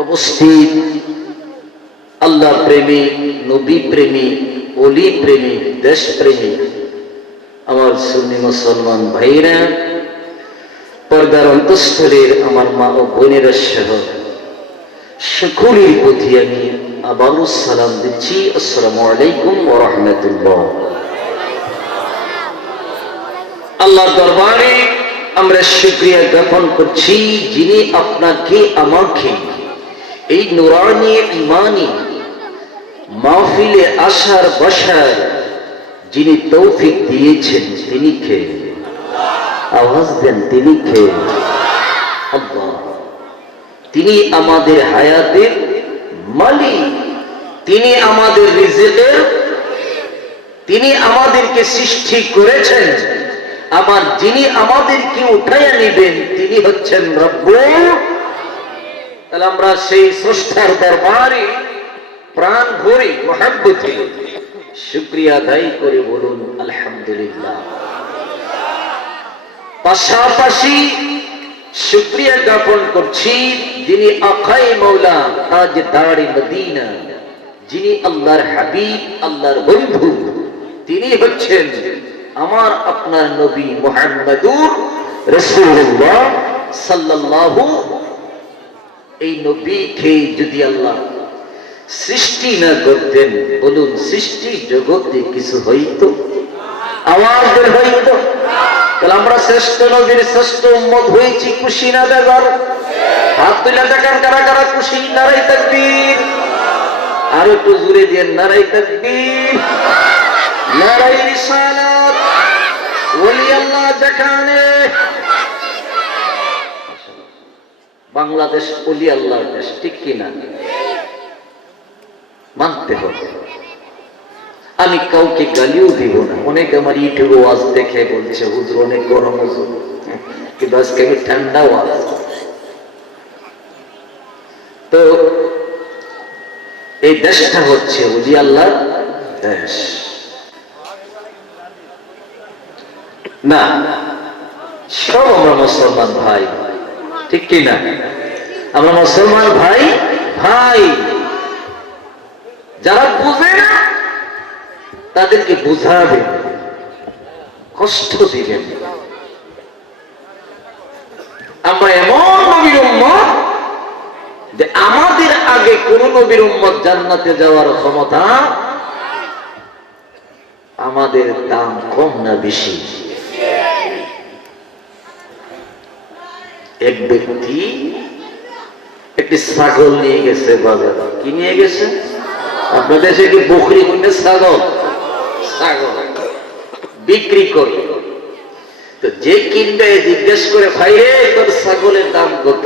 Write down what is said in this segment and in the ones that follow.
উপস্থিত আল্লাহ প্রেমিক, নবী প্রেমিক, ওলি প্রেমিক, দেশ প্রেমিক আমার সুন্নি মুসলমান ভাইরা, পর্দার অন্তঃস্থলের আমার মা ও বোনেরা সহ সকলের প্রতি আমি আবারও সালাম দিচ্ছি। আসসালামু আলাইকুম ওয়া রাহমাতুল্লাহ। আল্লাহর দরবারে আমরা শুকরিয়া জ্ঞাপন করছি, যিনি আপনাকে আমাকে এই নুরানি ঈমানি মাহফিলে আসার বসার যিনি তৌফিক দিয়েছেন, তিনি কে? আওয়াজ দেন, তিনি কে? আল্লাহ। তিনি আমাদের হায়াতের মালিক, তিনি আমাদের রিজিকের, তিনি আমাদেরকে সৃষ্টি করেছেন। আবার যিনি আমাদেরকে উঠাইয়া নেবেন তিনি হচ্ছেন রব্বুল। তাহলে আমরা সেই স্রষ্টার দরবারে প্রাণ ভরে মহব্বতে শুকরিয়া আদায় করে বলুন আলহামদুলিল্লাহ। পাশাপাশি শুকরিয়া জ্ঞাপন করছি যিনি আকায়ে মৌলা তাজদারে মদিনা, যিনি আল্লাহর হাবিব, আল্লাহর বন্ধু, তিনি হচ্ছেন আমার আপনার নবী মুহাম্মদুর রাসূলুল্লাহ সাল্লাল্লাহু। এই নবীকে যদি আল্লাহ সৃষ্টি না করতেন, বলুন সৃষ্টি জগতে কিছু হইতো? আওয়াজ বের হইতো? তাহলে আমরা শ্রেষ্ঠ নবীর শ্রেষ্ঠ উম্মত হয়েছি, খুশি না বেজার? হাত তুলে দেখান কারা কারা খুশি। নারায়ে তাকবীর। আর একটু জোরে দিয়ে নারায়ে তাকবীর, নারায়ে রিসালাত। ওলি আল্লাহ দেখানে। বাংলাদেশ ওলি আল্লাহর দেশ, ঠিক কিনা? মানতে হবে। আমি কাউকে গালিও দিব না। অনেক আমার ইউটিউবে ওয়াজ দেখে বলছে হুজুর অনেক গরম হুজুর, কিন্তু আজকে আমি ঠান্ডা ওয়াজ। তো এই দেশটা হচ্ছে ওলি আল্লাহর দেশ না? সব আমরা মুসলমান ভাই, ঠিক কিনা? আমরা মুসলমান ভাই ভাই। যারা বুঝে না তাদেরকে বুঝাবেন, কষ্ট দিবেন। আমরা এমন নবীর উম্মত যে আমাদের আগে কোন নবীর উম্মত জান্নাতে যাওয়ার ক্ষমতা, আমাদের দাম কম না বেশি? এক ব্যক্তি একটি ছাগল নিয়ে গেছে বাজারে। কি নিয়ে গেছে? আপনাদের দেশে কি বকরি কিনে ছাগল? ছাগল বিক্রি করে। তো যে কিনবে জিজ্ঞেস করে, ভাই রে তোর ছাগলের দাম কত?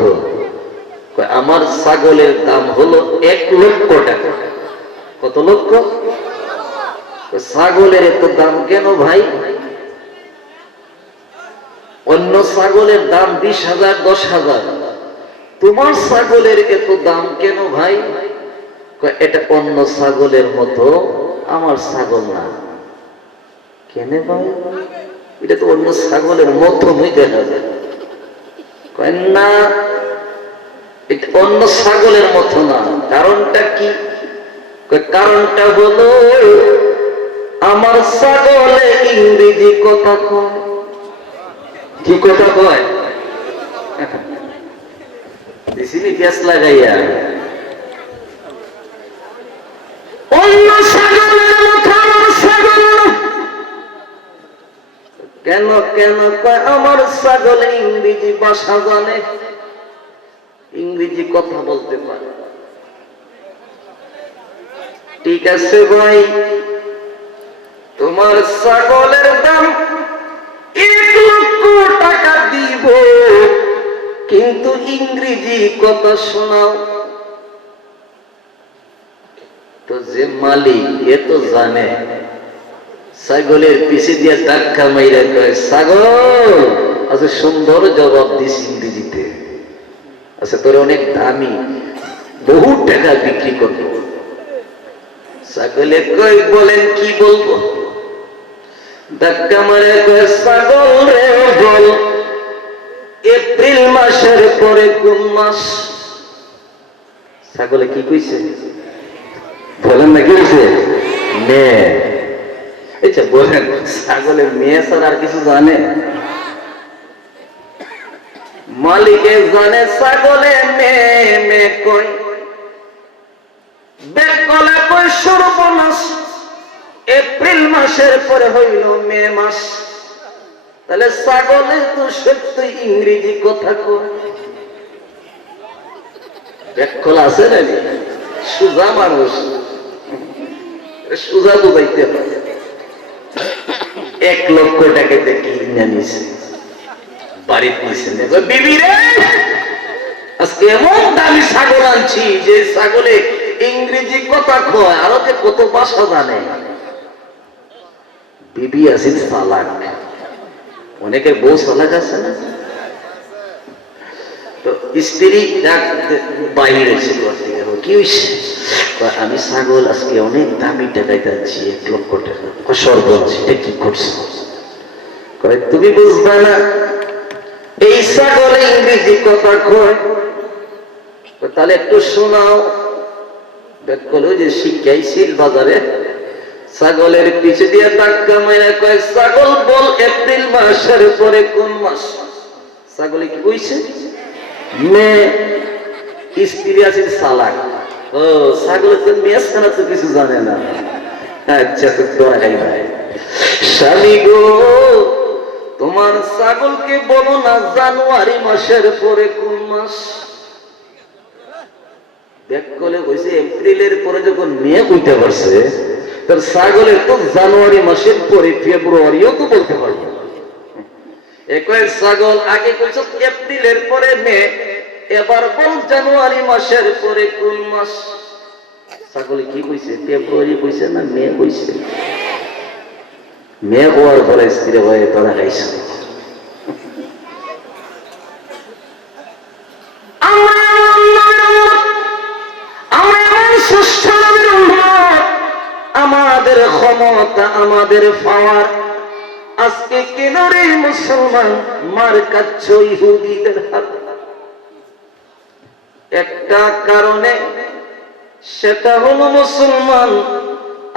আমার ছাগলের দাম হলো 1 লক্ষ টাকা। কত লক্ষ? ছাগলের এত দাম কেন ভাই? অন্য ছাগলের দাম 20,000 10,000, তোমার ছাগলের এত দাম কেন ভাই? এটা অন্য ছাগলের মতো, আমার ছাগল না। কেন ভাই? এটা তো অন্য ছাগলের মতো দেখা যায়। না, এটা অন্য ছাগলের মতো না। কারণটা কি? কারণটা হলো আমার ছাগলে ইংরেজি কথা কয়। কি কথা কয়? দিছিনি গ্যাস লাগাইয়া। অন্য ছাগলের মতো আমার ছাগল না। কেন কেন কয়? আমার ছাগল ইংরেজি ভাষা জানে, ইংরেজি কথা বলতে পারে। ঠিক আছে ভাই, তোমার ছাগলের দাম 1 লক্ষ টাকা দিব, কিন্তু ইংরেজি কথা শোনাও। তো যে মালিক এ তো জানে, ছাগলের পিছে দিয়ে ধাক্কা মাইরা কয়, ছাগল আচ্ছা সুন্দর জবাব দিস ইংরেজিতে, আচ্ছা তোর অনেক দামি, বহু টাকা বিক্রি করবো। ছাগলে কয়, বলেন কি বলবো? ধাক্কা মারে কয় ছাগল রে বল এপ্রিল মাসের পরে কোন মাস? ছাগলে কি কইছে বলেন না, কি হয়েছে? মে। আচ্ছা বলেন, ছাগলের মেয়ে ছাড়া আর কিছু জানে? মালিকে জানে ছাগলে মেয়ে মেয়ে কই, বেকলে কই সর্বনাশ, এপ্রিল মাসের পরে হইল মে মাস। তাহলে ছাগলে তো সত্য ইংরেজি কথা কয়। বেকল আছে না, সুজা মানুষ, সুজা বুঝাইতে হয়। 1 লক্ষ টাকা দিয়ে কিনে নিছে, বাড়িতে নিছে, বিবি রে আজকে এমন দামি ছাগল আনছি যে ছাগলে ইংরেজি কথা কয়, আরো যে কত ভাষা জানে। বিবি আছে চালাক, অনেকের বউ চালাক আছে না। তো স্ত্রী বাইরে ছিল, কি হয়েছে? আমি ছাগল আজকে অনেক দামি টাকায় যাচ্ছি, 1 লক্ষ টাকা। সর্বোচ্চ কি করছো? তুমি বুঝবা না, এই ছাগলে ইংরেজি কথা কয়। তাহলে একটু শোনাও। বেকল যে শিখাইছিল বাজারে, ছাগলের পিছে দিয়ে ধাক্কা মাইরা কয় ছাগল বল এপ্রিল মাসের পরে কোন মাস? ছাগলে কি কইছে? মে। স্ত্রী আছে চালাক, ও ছাগলের তো মেস খানা তো কিছু জানে না। আচ্ছা তো দোয়াই ভাই, স্বামী গো তোমার ছাগলকে বলো না জানুয়ারি মাসের পরে কোন মাস? বেকলে কইছে এপ্রিলের পরে যখন মে কইতে পারছে, তার ছাগলের তো জানুয়ারি মাসের পরে ফেব্রুয়ারিও তো বলতে পারবে। একই ছাগল আগে কইছ এপ্রিলের পরে মে, এবার বল জানুয়ারি মাসের পরে কোন মাস? ছাগলে কি কইছে? ফেব্রুয়ারি কইছে না মে কইছে? মে হওয়ার পরে স্থির হয়ে তারা খাইছে। আমাদের ক্ষমতা, আমাদের পাওয়ার, আজকে কেন রে মুসলমান মার কাচ্ছ ইহুদিদের হাত? একটা কারণে, সেটা হলো মুসলমান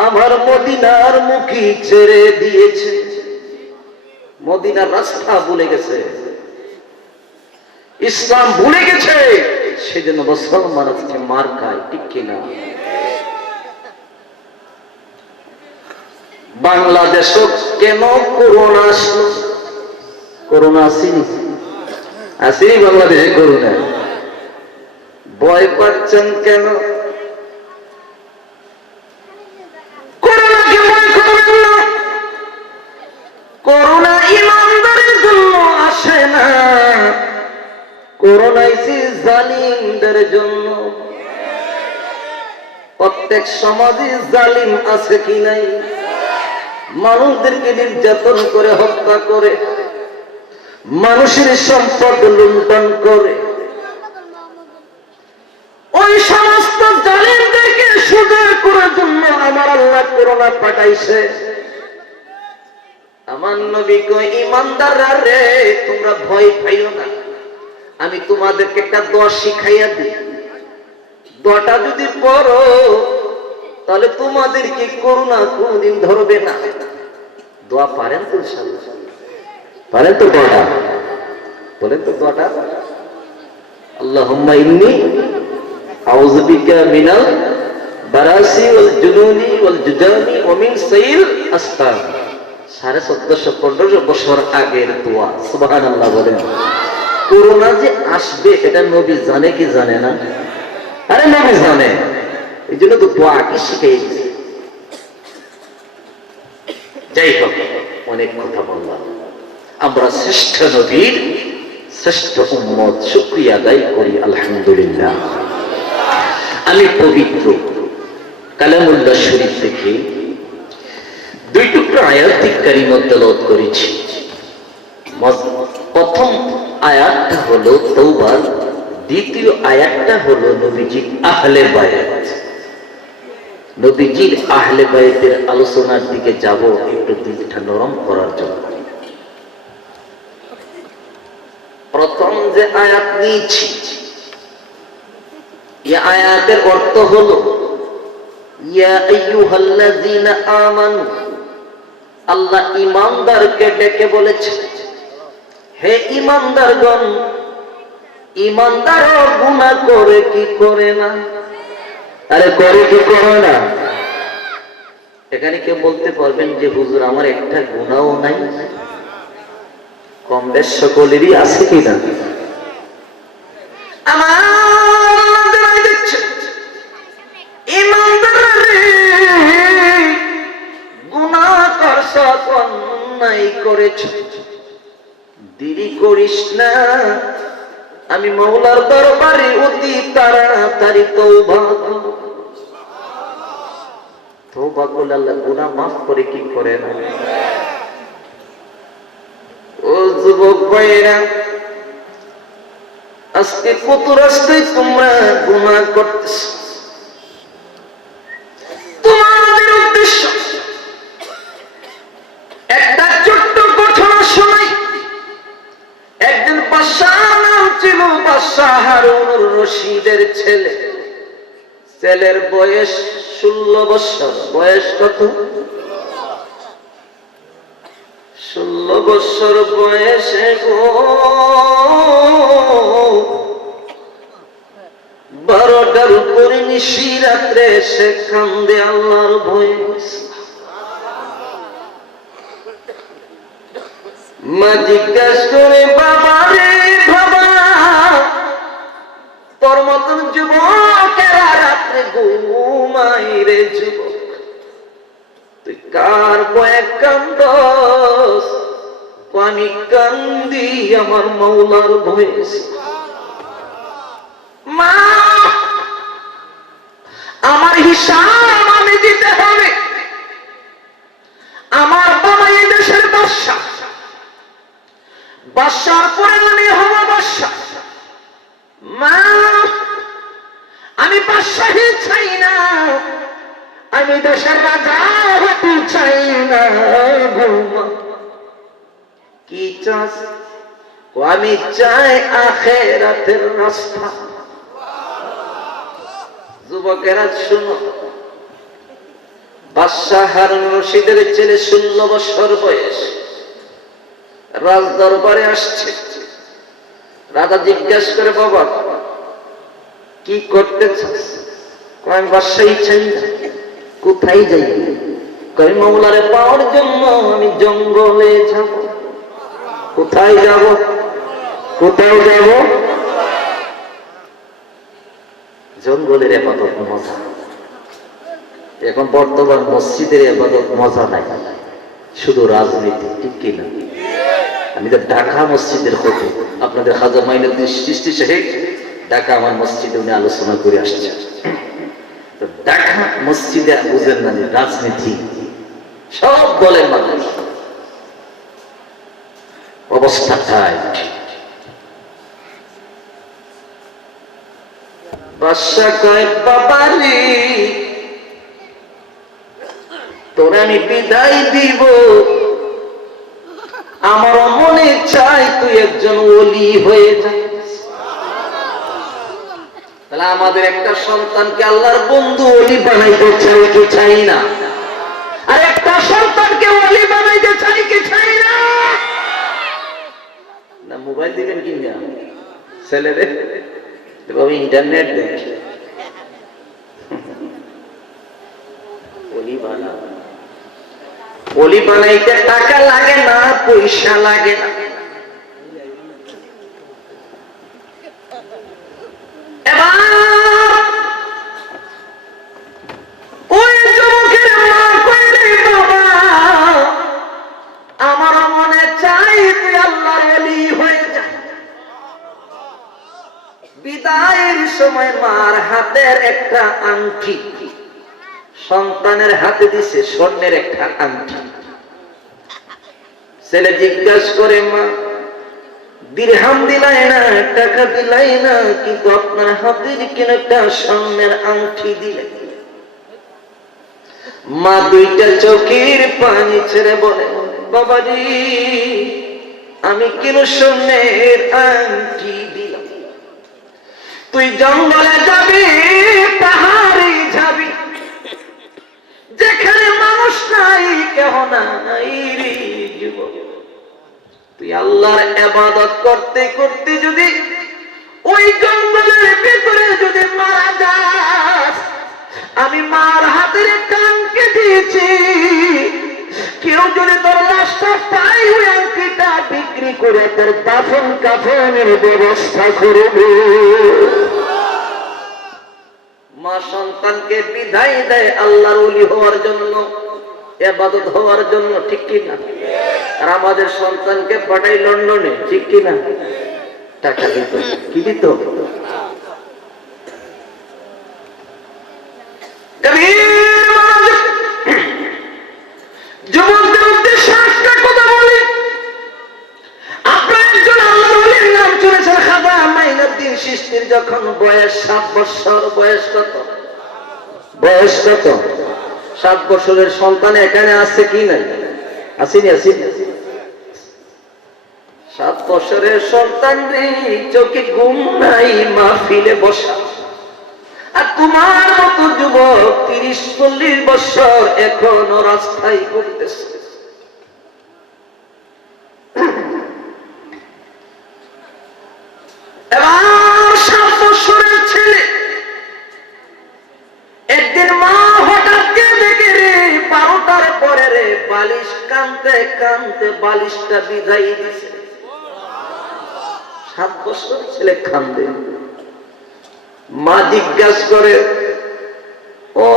আমার মদিনার মুখী ছেড়ে দিয়েছে, মদিনার রাস্তা ভুলে গেছে, ইসলাম ভুলে গেছে। সেজন্য মুসলমান আজকে মার খায়, ঠিক কিনা? বাংলাদেশ কেন করোনা আসলো? করোনা আসেনি? আসেনি বাংলাদেশে করোনা? ভয় পাচ্ছেন কেন? করোনাকে ভয় করবেন না। করোনা ইমানদারের জন্য আসে না, করোনা এসে জালিমদের জন্য। প্রত্যেক সমাজে জালিম আছে কি নাই? মানুষদেরকে নির্যাতন করে, হত্যা করে, মানুষের সম্পদ লুণ্ঠন করে, ওই সমস্ত জালিমদেরকে সুযোগ করার জন্য আমার আল্লাহ করোনা পাঠাইছে। আমার নবী কয় ইমানদাররা রে, তোমরা ভয় পাইও না, আমি তোমাদেরকে একটা দোয়া শিখাইয়া দিই। দোয়াটা যদি পড়ো তাহলে তোমাদেরকে করোনা কোনদিন ধরবে না। দোয়া পারেন তো? পারেন তো দোয়াটা? বলেন তো দোয়াটা। আল্লাহুম্মা ইন্নী আউযু বিকা মিনাল বারাসি ওয়াল জুনুনি ওয়াল জুজামি ওয়া মিন সাইল আসকাম। 1450-1500 বছর আগের দোয়া। সুবহানাল্লাহ বলেন। করোনা যে আসবে এটা নবী জানে কি জানে না? আরে নবী জানে, এই জন্য তো দোয়া কি শিখিয়ে দিয়েছে। যাই হোক, অনেক কথা বললাম। আমরা শ্রেষ্ঠ নবীর শ্রেষ্ঠ উম্মত, শুকরিয়া আদায় করি আলহামদুলিল্লাহ। আমি পবিত্র কালামুল্লাহ শরীফ থেকে 2 টুকরো আয়াত কারিমা তেলাওয়াত করেছি। প্রথম আয়াতটা হলো তওবার, দ্বিতীয় আয়াতটা হলো নবীজি আহলে বায়াত। নবীজির আহলে বাইতের আলোচনার দিকে যাব একটু দিলটা নরম করার জন্য। প্রথম যে আয়াত নিয়েছি, এই আয়াতের অর্থ হলো ইয়া আইয়ুহাল্লাযীনা আমানু, আল্লাহ ঈমানদারকে ডেকে বলেছে, হে ঈমানদারগণ, ঈমানদারও গুনাহ করে কি করে না? আরে করে কি করে না? এখানে কেউ বলতে পারবেন যে হুজুর আমার একটা গুনাহও নাই? কম বেশ সকলেরই আছে কিনা? দেরি করিস না, আমি মাওলার দরবারে অতি তাড়াতাড়ি তওবা করলে আল্লাহ গুনাহ মাফ করে কি করে না? ও যুবক ভাইরা, আজকে কত রাস্তায় তোমরা গুনাহ করতেছ। তোমাদের উদ্দেশ্য একটা ছোট্ট ঘটনা শোনাই। একজন বাদশাহ নাম ছিল বাদশাহ হারুনুর রশিদের ছেলে। ছেলের বয়স 16 বছর। বয়স কত? 16 বছর বয়সে গো 12টার উপরে নিশি রাত্রে সে কান্দে আল্লাহর ভয়ে। মা জিজ্ঞাসা করে, বাবা রে বাবা, তোর মতন যুবকেরা রাত্রে ঘুমাই রে যুবক, তুই কার ভয়ে কান্দস? আমি কান্দি আমার মাওলার ভয়ে। মা, আমার হিসাব আমি দিতে হবে। আমার বাবা এই দেশের বাদশা, বাদশার পরে আমি হব বাদশা। মা, আমি বাদশাহী চাই না, আমি দেশের রাজা হতে চাই না। কি চাস? আমি চাই আখিরাতের রাস্তা। যুবকেরা শুনো, বাদশাহ হারুন রশিদের ছেলে 16 বছর বয়স, রাজ দরবারে আসছে। রাজা জিজ্ঞাসা করে, বাবা কি করতে চাস? আমি বাদশাহী চাই না। কোথায় যাই? কই মাওলারে পাওয়ার জন্য আমি জঙ্গলে যাব। কোথায় যাব? কোথায় যাব? জঙ্গলের ইবাদত মজা। এখন বর্তমান মসজিদের ইবাদত মজা নাই, শুধু রাজনীতি। ঠিক কিনা? আমি তো ঢাকা মসজিদের খতিব, আপনাদের খাজা মাইনুদ্দিন চিশতি সাহেব ঢাকা আমার মসজিদে উনি আলোচনা করে আসছে। তো ঢাকা মসজিদে বুঝেন না রাজনীতি, সব দলের মানুষ, অবস্থা টাইট। বাদশা কয়, বাবারে তোরে আমি বিদায় দিব, আমার মনে চাই তুই একজন ওলি হয়ে যা। তাহলে আমাদের একটা সন্তানকে আল্লাহর বন্ধু ওলি বানাইতে চাই কি চাই না? আর একটা সন্তানকে ওলি বানাইতে চাই কি চাই না? না মোবাইল দিবেন কিনা ছেলেদের, এভাবে ইন্টারনেট দেখে ওলি বানাও। ওলি বানাইতে টাকা লাগে না, পয়সা লাগে না। এবার ওই যুবকের মা কইলে, বাবা আমার মনে চাই তুই আল্লাহর ওলি হয়ে যা। বিদায়ের সময় মার হাতের একটা আংটি সন্তানের হাতে দিছে, স্বর্ণের একটা আংটি। ছেলে জিজ্ঞাসা করে, মা দিরহাম দিলাই না, টাকা দিলাই না, কিন্তু আপনার হাতের কেন একটা স্বর্ণের আংটি দিলে? মা দুইটা চোখের পানি ছেড়ে বলে, বাবাজি আমি কেন সোনের আংটি দিলাম, তুই জঙ্গলে যাবি, পাহাড়ে যাবি, যেখানে মানুষ নাই কেহ নাই রে যুবক, তুই আল্লাহর ইবাদত করতে করতে যদি ওই জঙ্গলের ভিতরে যদি মারা যাস, আমি মার হাতের কান কেটেছি, কেউ যদি তোর লাশটা পাই ওই আংটিটা বিক্রি করে তোর দাফন কাফনের ব্যবস্থা করবে। মা সন্তানকে বিদায় দেয় আল্লাহর ওলি হওয়ার জন্য, ইবাদত হওয়ার জন্য, ঠিক কি না? আর আমাদের সন্তানকে পাঠাই লন্ডনে, ঠিক কি না? টাকা দিত, কি দিত? যুবকদের উদ্দেশ্যে একটা কথা বলি, আপনার একজন আল্লাহর ওলির নাম শুনেছেন খাজা মাইনুদ্দিন চিশতির, যখন বয়স 7 বছর, বয়স কত? বয়স কত? 7 বছরের সন্তান এখানে আছে কি নাই? আসেনি? আসেনি? 7 বছরের সন্তান রে, চোখে ঘুম নাই, মাহফিলে বসা। আর তোমার মতো যুবক 30-40 বছর এখনো রাস্তায় ঘুরতেছে। এবার 7 বছরের ছেলে, একদিন মা হঠাৎ দেখে রে 12টার পরে রে বালিশ কানতে কানতে বালিশটা বিধাই দিছে। 7 বছর ছেলে কান্দে। মা জিজ্ঞাসা করে, ও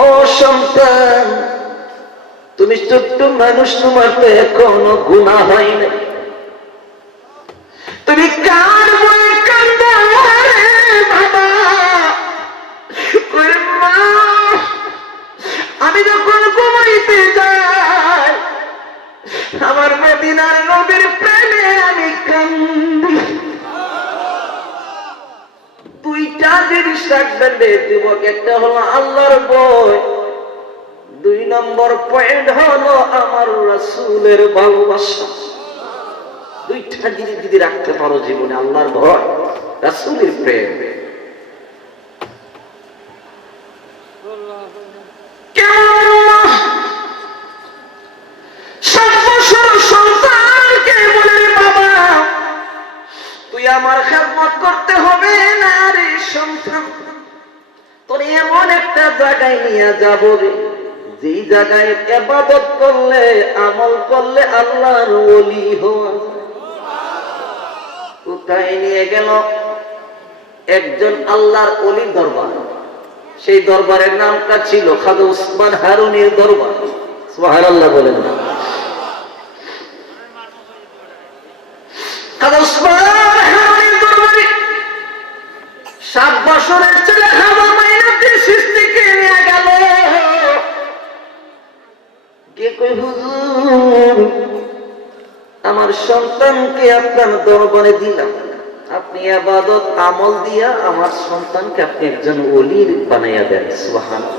সন্তান তুমি ছোট্ট মানুষ, তোমার তো এখনো গুনাহ হয় না, তুমি কার বলে কান্দো রে বাবা? কই মা, আমি যখন ঘুমাইতে যাই আমার মদিনার নবীর প্রেমে আমি কান্দি। দুইটা জিনিস রাখবেন রে যুবক, একটা হলো আল্লাহর ভয়, 2 নম্বর পয়েন্ট হলো আমার রাসূলের ভালোবাসা। দুইটা জিনিস যদি রাখতে পারো জীবনে, আল্লাহর ভয়, রাসূলের প্রেম। আমার খেদমত করতে হবে না রে সন্তান, তোর এমন একটা জায়গায় নিয়ে যাব রে, যেই জায়গায় ইবাদত করলে, আমল করলে আল্লাহর ওলি হওয়া যায়। কোথায় নিয়ে গেল? একজন আল্লাহর ওলির দরবার। সেই দরবারের নামটা ছিল খাজা উসমান হারুনির দরবার। সুবহানাল্লাহ বলেন না? খাজা উসমান 7 বছরের ছেলে খাজা মাইনুদ্দিন চিশতিকে নিয়ে গেল। কে কই হুজুর, আমার সন্তানকে আপনার দরবারে দিলাম, আপনি ইবাদত আমল দিয়া আমার সন্তানকে আপনি একজন ওলি বানাইয়া দেন। সুবহানাল্লাহ।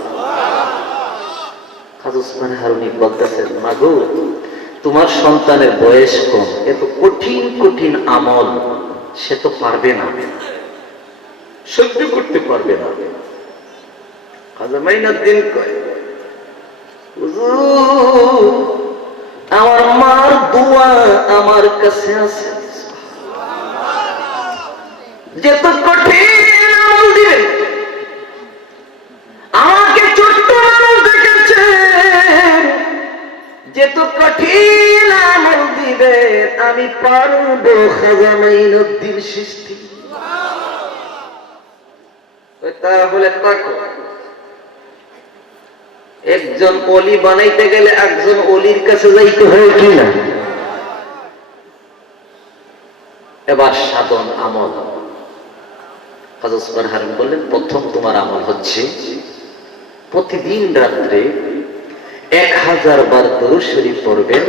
খাজা উসমান হারুনি বলতেছেন, মাগো তোমার সন্তানের বয়স কম, এত কঠিন কঠিন আমল সে তো পারবে না, সহ্য করতে পারবে না। খাজা মাইনুদ্দিন কয়, হুজুর আমার মার দোয়া আমার কাছে আছে, যত কঠিন আমল দিবে, আমাকে ছোট্ট মানুষ দেখেছেন, যত কঠিন আমল দিবে আমি পারবো। খাজা মাইনুদ্দিন চিশতি। তাহলে তাকো, একজন ওলি বানাইতে গেলে একজন ওলির কাছে যাইতে হয় কি না? এবার সাধন আমল। খাজা উসমান হারুনি বললেন, প্রথম তোমার আমল হচ্ছে প্রতিদিন রাত্রে 1000 বার দরুদ শরীফ পড়বেন,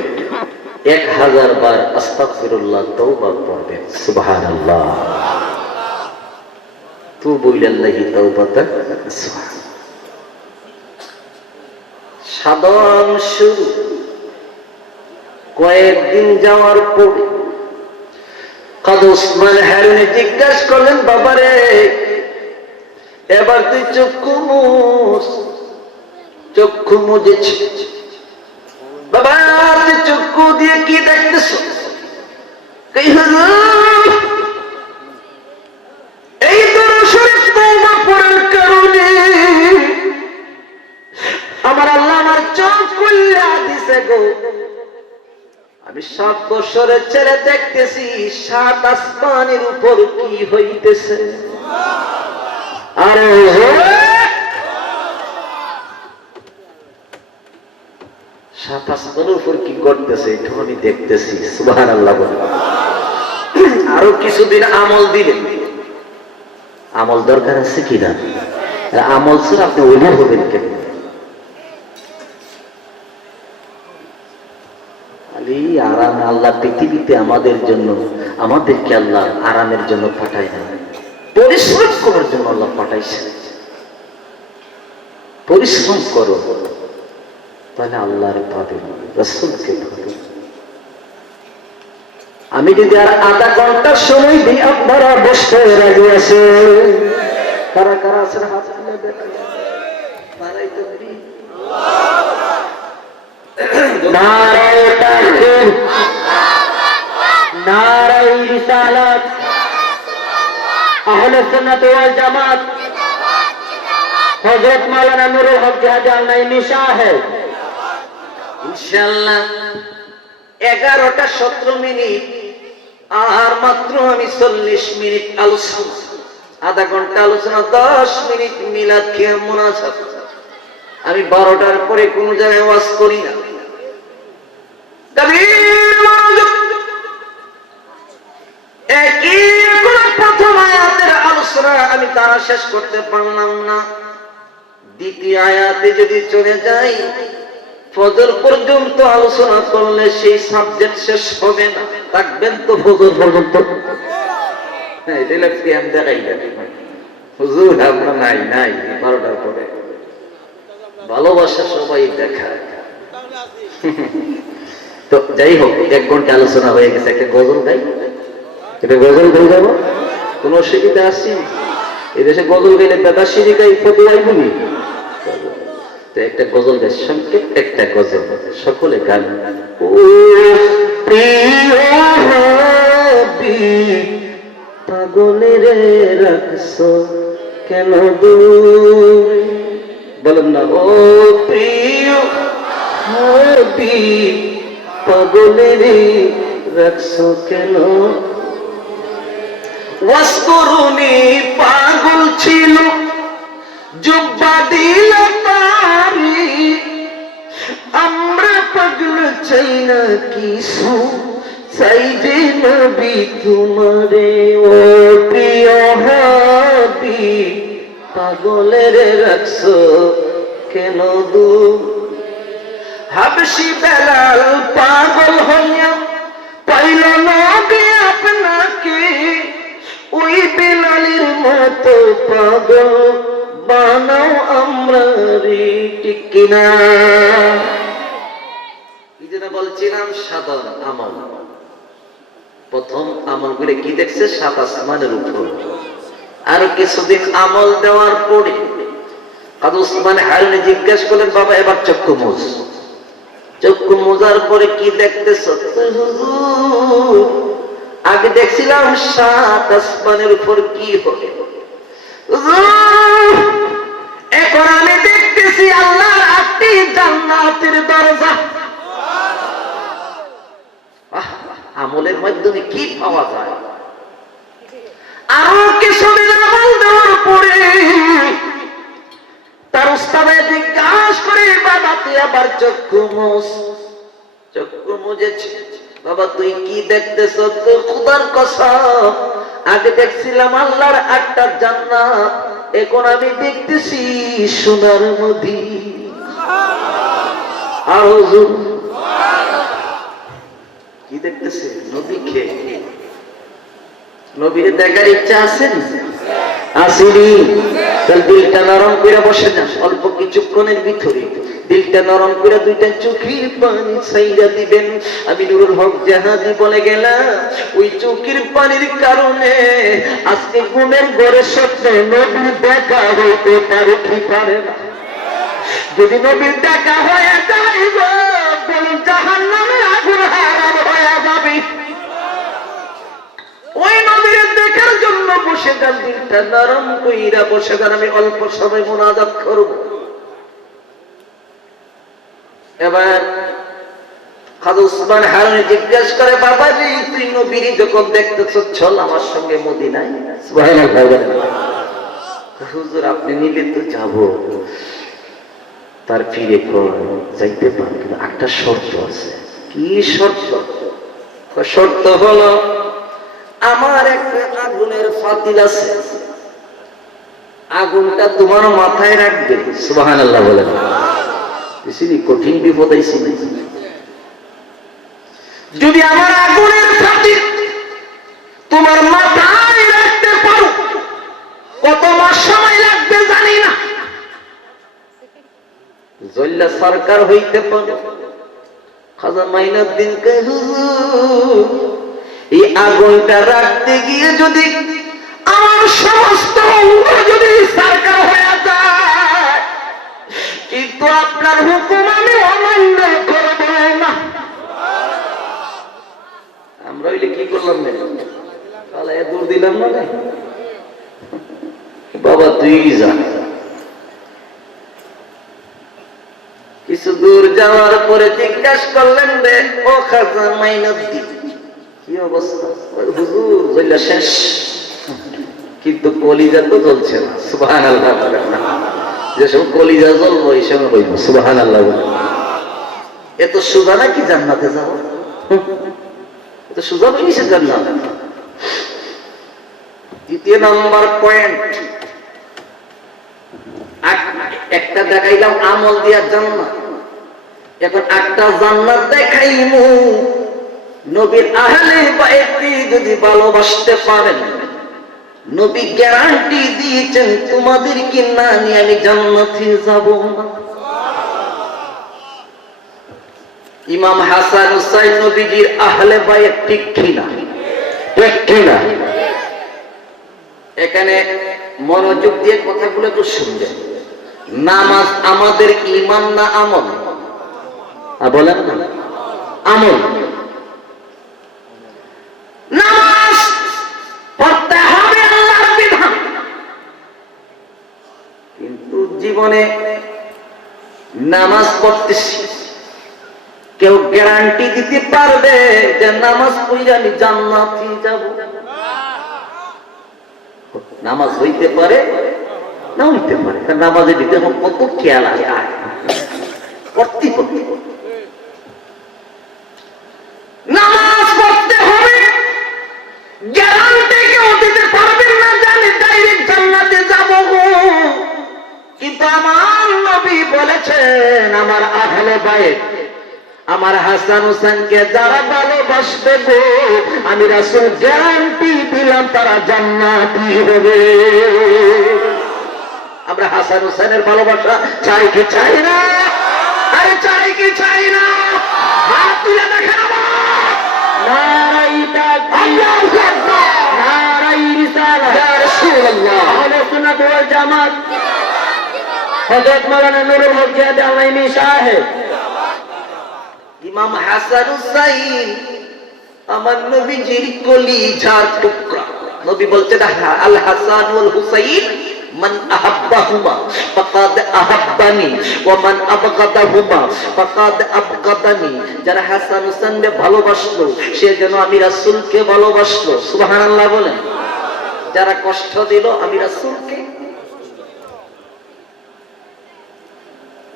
1000 বার আস্তাগফিরুল্লাহ তওবা পড়বেন। সুবহানাল্লাহ। তুবু ইলাল্লাহি তাওবাতান নাসুহা। সাধন শুরু। কয়েকদিন যাওয়ার পরে কাজী ওসমান হারুনি জিজ্ঞাসা করলেন, বাবারে এবার তুই চক্ষু মুছ। চক্ষু মুছেছি। বাবা তুই চক্ষু দিয়ে কি দেখতেছ? কই হুজুর এই দরুদ শরীফ তওবা পড়ার কারণে আমার আল্লাহ আমার চোখ খুলে দিছে গো। আমি 7 বছরের ছেলে দেখতেছি 7 আসমানের উপর কি হইতেছে। আরে 7 আসমানের উপর কি করতেছে এটা আমি দেখতেছি। সুবহানাল্লাহ বলে। আরো কিছুদিন আমল দিবেন। আমল দরকার আছে কিনা? আমল ছাড়া আপনি ওলি হবেন কেন? আরাম আল্লাহ পৃথিবীতে আমাদের জন্য, আমাদেরকে আল্লাহ আরামের জন্য পাঠায় না, পরিশ্রম করার জন্য আল্লাহ পাঠাইছে। পরিশ্রম করো তাহলে আল্লাহর পাবে, রাসূলকে পাবে। আমি যদি আর আধা ঘন্টার সময় দিই আপনারা বসতে রাজি আছেন? কারা কারা আছেন হাত তুলে দেখেন। নারায়ে তাকবীর, নারায়ে তাকবীর, নারায়ে রিসালাত, আহলে সুন্নাত ওয়াল জামাত, হযরত মাওলানা নুরুল হক জাহাজান নিশা है ইনশাআল্লাহ। 11টা 17 মিনিট আর মাত্র আমি 40 মিনিট আলোচনা, আধা ঘন্টা আলোচনা, 10 মিনিট মিলাদ কিয়াম মুনাজাত। আমি 12টার পরে কোন জায়গায় ওয়াজ করি না। প্রথম আয়াতের আলোচনা আমি তারা শেষ করতে পারলাম না। দ্বিতীয় আয়াতে যদি চলে যাই ফজর পর্যন্ত আলোচনা করলে সেই সাবজেক্ট শেষ হবে না। থাকবেন তো ফজর পর্যন্ত? এটা লাগছে আমি দেখাই হুজুর আমরা নাই নাই 12টার পরে। ভালোবাসা সবাই দেখায়। তো যাই হোক 1 ঘন্টা আলোচনা হয়ে গেছে। একটা গজল গাই, এটা গজল গাই যাবো, কোন অসুবিধা আছে? এদেশে গজল গাইলে বেদা সিঁড়ি গাই ফতুয়াই বলি। তো একটা গজল গাই, সংক্ষেপ একটা গজল, সকলে গান। ও প্রিয় হাবিব পাগলের রাখছো কেন দূরে, বলেন না। ও প্রিয় হাবিব পাগলের রাখছো কেন? ওয়াসকরুনি পাগল ছিল জুব্বা দিল তারি, আমরা পাগল চাই না কিছু, চাই যে নবী তোমারে। ও প্রিয় হাবিব পাগলের রাখছো কেন দূর? হাবশি বেলাল পাগল হইয়া পাইল নবী আপনাকে, ওই বেলালের মতো পাগল বানাও আমরা রে, ঠিক কিনা? কি যেন বলছিলাম, সাধারণ আমল। প্রথম আমল করে কি দেখছে? 7 আসমানের উপর। আর কিছুদিন আমল দেওয়ার পরে কাজী ওসমান হারুনি জিজ্ঞাসা করলেন, বাবা এবার চক্ষু মুছ। চক্ষু মোজার পরে কি দেখতেছ? হুজুর আগে দেখছিলাম 7 আসমানের উপর কি হবে, এখন আমি দেখতেছি আল্লাহর 8টি জান্নাতের দরজা। আমলের মাধ্যমে কি পাওয়া যায়? আরো কিছুদিন আমল দেওয়ার পরে তার উস্তাদে জিজ্ঞাসা করে, বাবা তুই আবার চক্ষু মুছ। চক্ষু মুছেছি। বাবা তুই কি দেখতেছ? তুই খোদার কসম আগে দেখছিলাম আল্লাহর 8টা জান্নাত, এখন আমি দেখতেছি সোনার নদী। আর হুজুর কি দেখতেছে? নদী। খেয়ে নবীর দেখার ইচ্ছা আছে আসেনি? তাহলে দিলটা নরম করে বসে যান, অল্প কিছুক্ষণের ভিতরে দিলটা নরম করে দুইটা চোখের পানি ছাইরা দিবেন। আমি নুরুল হক জাহাদি বলে গেলাম, ওই চোখের পানির কারণে আজকে ঘুমের ঘরে স্বপ্নে নবীর দেখা হইতে পারে কি পারে না? যদি নবীর দেখা হয়ে যায় বলুন জাহান্নামের আগুন হারাম হয়ে যাবে। ওই নবীর দেখার জন্য বসে যান, দিলটা নরম কইরা বসে যান। আমি অল্প সময় মুনাজাত করব। এবার খাজা উসমান হারুনি জিজ্ঞাসা করে, বাবাজি তুই নবীর যখন দেখতেছ চল আমার সঙ্গে মদিনায়। সুবহানাল্লাহ। হুজুর আপনি নিলে তো যাব। তার ফিরে যাইতে পারেন, কিন্তু একটা শর্ত আছে। কি শর্ত? শর্ত হলো আমার একটা আগুনের ফাতিল আছে, আগুনটা তোমার মাথায় রাখবে। সুবহানাল্লাহ বলেন। বেশি কঠিন বিপদ আইছে না। যদি আমার আগুনের ফাতিল তোমার মাথায় রাখতে পারো, কত মাস সময় লাগবে জানি না, জল্লা সরকার হইতে পারো। খাজা মাইনুদ্দিন কে হুজুর এই আগুনটা রাখতে গিয়ে যদি আমার সমস্ত অঙ্গ যদি সরকার হয়ে যায়, কিন্তু আপনার হুকুম আমি অমান্য করব না। আমরা হইলে কি করলাম না, তাহলে দূর দিলাম না। বাবা তুই যা। কিছু দূর যাওয়ার পরে জিজ্ঞাসা করলেন, রে ও খাজা মাইনুদ্দিন কি অবস্থা? হুজুর জ্বলা শেষ, কিন্তু কলিজা তো জ্বলছে না। সুবহানাল্লাহ। যেসব কলিজা জ্বলবো এই সময় হইব। সুবহানাল্লাহ। এত সুজা নাকি জান্নাতে যাব? এত সুজা কিসে জান্নাত? দ্বিতীয় নম্বর পয়েন্ট, একটা দেখাইলাম আমল দিয়া জান্নাত, এখন একটা জান্নাত দেখাইমু। নবীর আহলে বাইতকে যদি ভালোবাসতে পারেন, নবী গ্যারান্টি দিয়েছেন তোমাদেরকে না নিয়ে আমি জান্নাতে যাব না। ইমাম হাসান হুসাইন নবীজির আহলে বাইত, ঠিক কিনা? ঠিক কিনা? এখানে মনোযোগ দিয়ে কথাগুলো একটু শুনবেন। নামাজ আমাদের ঈমান না আমল? বলেন না, আমল। নামাজ পড়তে হবে আল্লাহর বিধান, কিন্তু জীবনে নামাজ পড়তেছি, কেউ গ্যারান্টি দিতে পারবে যে নামাজ পড়লে আমি জান্নাতে যাব? নামাজ হইতে পারে না হইতে পারে, কারণ নামাজের ভিতরে কত খেয়াল আছে করতে করতে। নামাজ পড়তে হবে, গ্যারান্টি কেউ দিতে পারবেন না যে আমি ডাইরেক্ট জান্নাতে যাব। কিন্তু আমার নবী বলেছেন, আমার আহলে বাইত, আমার হাসান হোসেনকে যারা ভালোবাসবে গো, আমি রাসূল গ্যারান্টি দিলাম তারা জান্নাতি হবে। আমরা হাসান হোসেনের ভালোবাসা চাই কি চাই না? আরে চাই কি চাই না? হাত তুলে দেখেন। নারাই তাকবীর, নারাই রিসালাত, ইয়া রাসূলুল্লাহ। আহলে সুন্নাত ওয়াল জামাত হযরত মাওলানা নুরুল হক জিয়াদ আলাইহি সাহেব, ইমাম হাসান হুসাইন আমার নবীজির কলিজার টুকরা। নবী বলছেন, আল হাসান ওয়াল হুসাইন মান আহাব্বাহুমা ফাকাদ আহাব্বানি ওয়া মান আবগাদাহুমা ফাকাদ আবগাদানি। যারা হাসান হুসাইনকে ভালোবাসলো সে যেন আমি রাসূলকে ভালোবাসলো। সুবহানাল্লাহ বলেন। যারা কষ্ট দিল আমি রাসূলকে,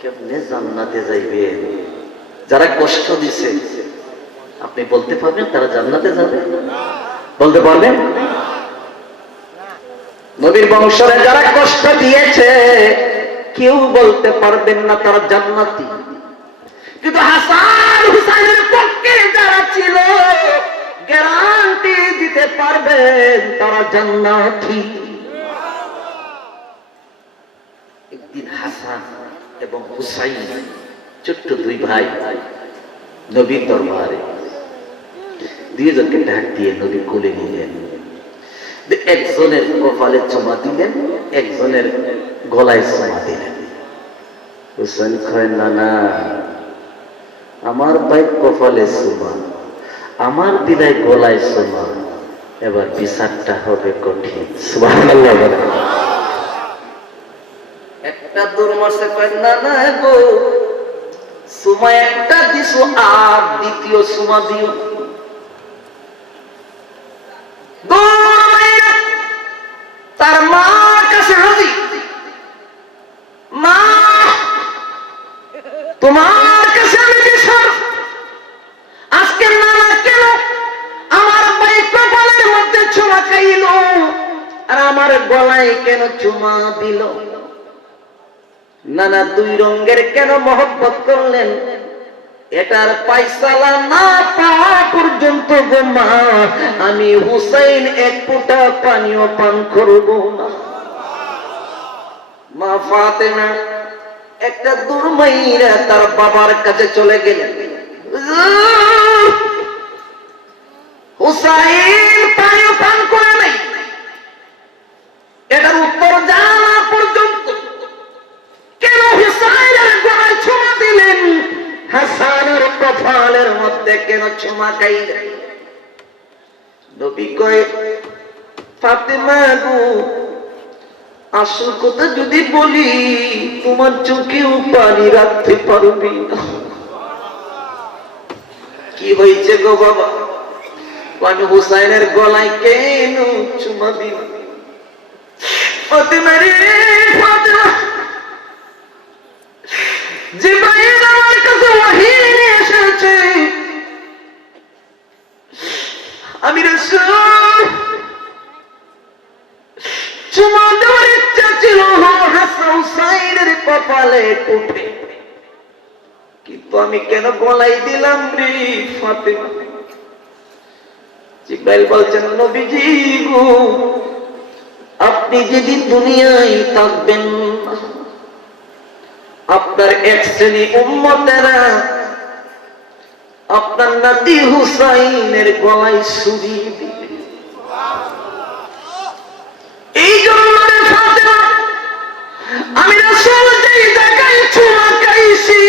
কেমনে জান্নাতে যাইবে? যারা কষ্ট দিছে আপনি বলতে পারবেন তারা জান্নাতে যাবে? বলতে পারবেন? নবীর বংশরে যারা কষ্ট দিয়েছে কেউ বলতে পারবেন না তারা জান্নাতি। কিন্তু হাসান হুসাইনের পক্ষে যারা ছিল গ্যারান্টি দিতে পারবেন তারা জান্নাতি। একদিন হাসান এবং হুসাইন ছোট্ট দুই ভাই নবীর দরবারে দুইজনকে ডাক দিয়ে নবী কোলে নিলেন। একজনের কপালে চুমা দিলেন, একজনের গলায় চুমা দিলেন। হুসাইন কয়, না না, আমার ভাই কপালে চুমা, আমার বিদায় গলায় চুমা, এবার বিচারটা হবে কঠিন। সুবহানাল্লাহ। একটা দূর মাসে কয়, না না গো, চুমা একটা দিছো, আর দ্বিতীয় চুমা দিও। তার মার কাছে রাজি, মা তোমার কাছে আমি বিচার, আজকে নানা কেন আমার ভাই কপালের মধ্যে চুমা খাইল আর আমার গলায় কেন চুমা দিল? নানা দুই রঙের কেন মহব্বত করলেন? এটার পায়সালা না পাওয়া পর্যন্ত গো মা, আমি হুসাইন এক ফোঁটা পানিও পান করব না। মা ফাতেমা একটা দুর্মাইরা তার বাবার কাছে চলে গেলেন, হুসাইন পানিও পান করে নাই, এটার উত্তর জানা পর্যন্ত কেন হুসাইনের গলায় চুমা দিলেন, হাসানের কপালের মধ্যে কেন চুমা খাইলেন? নবী কয়, ফাতেমা গো, আসল কথা যদি বলি তোমার চোখেও পানি রাখতে পারবি না। কি হয়েছে গো বাবা? আমি হুসাইনের গলায় কেন চুমা দিল? ফাতেমা রে ফাতেমা, জিবরাইল আমার কাছে ওহী নিয়ে এসেছে, আমি রাসূল চুমা দেওয়ার ইচ্ছা ছিল হাসান হুসাইনের কপালে উঠে, কিন্তু আমি কেন গলাই দিলাম রে ফাতেমা? জিবরাইল বলছেন, নবীজি গো, আপনি যেদিন দুনিয়ায় থাকবেন আপনার এক শ্রেণী উম্মতেরা আপনার নাতি হুসাইনের গলায় ছুরি দিবে। এই জন্য ফাতেমা আমি রাসূল যেই জায়গায় চুমা খাইছি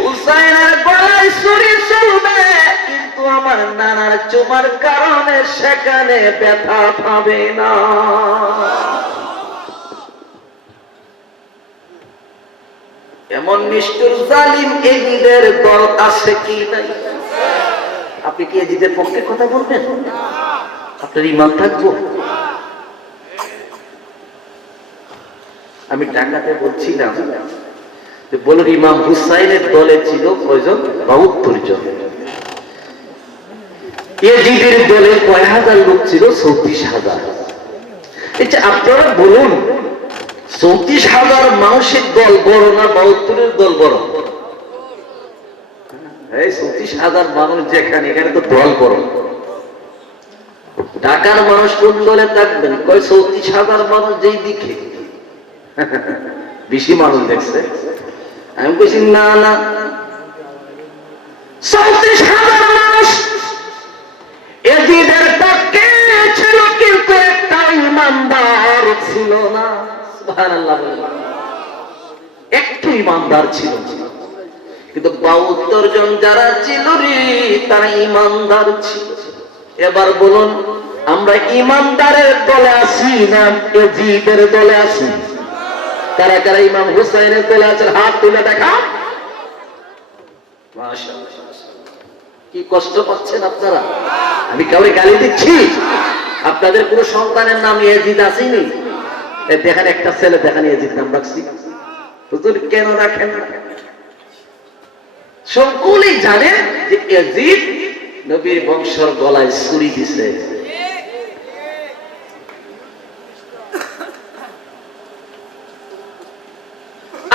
হুসাইনের গলায় ছুরি চলবে, কিন্তু আমার নানার চুমার কারণে সেখানে ব্যথা পাবে না। এমন নিষ্ঠুর জালিম এজিদের দল আছে কি নাই? আপনি কি এজিদের পক্ষে কথা বলবেন? আপনার ঈমান থাকবো? আমি টাকাতে বলছিলাম যে বলুন, ইমাম হুসাইনের দলে ছিল কয়জন? ৭২ জন। এজিদের দলে কয় হাজার লোক ছিল? ৩৪,০০০। আচ্ছা আপনারা বলুন, ৩৪,০০০ মানুষের দল বড় না ৭২-এর দল বড়? এই ৩৪,০০০ মানুষ যেখানে, এখানে তো দল বড়। ঢাকার মানুষ কোন দলে থাকবেন? কয় ৩৪,০০০ মানুষ যেই দিকে বেশি মানুষ দেখছে। আমি বলছি না না, ৩৪,০০০ মানুষ এজিদের পক্ষে ছিল, কিন্তু একটা ইমানদার ছিল না। সুবহানাল্লাহ। একটু ইমানদার ছিল, কিন্তু ৭২ জন যারা ছিল রে তারা ইমানদার ছিল। এবার বলুন, আমরা ইমানদারের দলে আছি না এজিদের দলে আছি? কারা কারা ইমাম হুসাইনের দলে আছেন হাত তুলে দেখা। মাশাআল্লাহ, কি কষ্ট পাচ্ছেন আপনারা? আমি কাউকে গালি দিচ্ছি? আপনাদের কোনো সন্তানের নাম এজিদ আসেনি? দেখেন একটা ছেলে, দেখেন এজিদ নাম রাখছি, হুজুর কেন রাখেন? সকলেই জানে যে এজিদ নবীর বংশের গলায় ছুরি দিছে।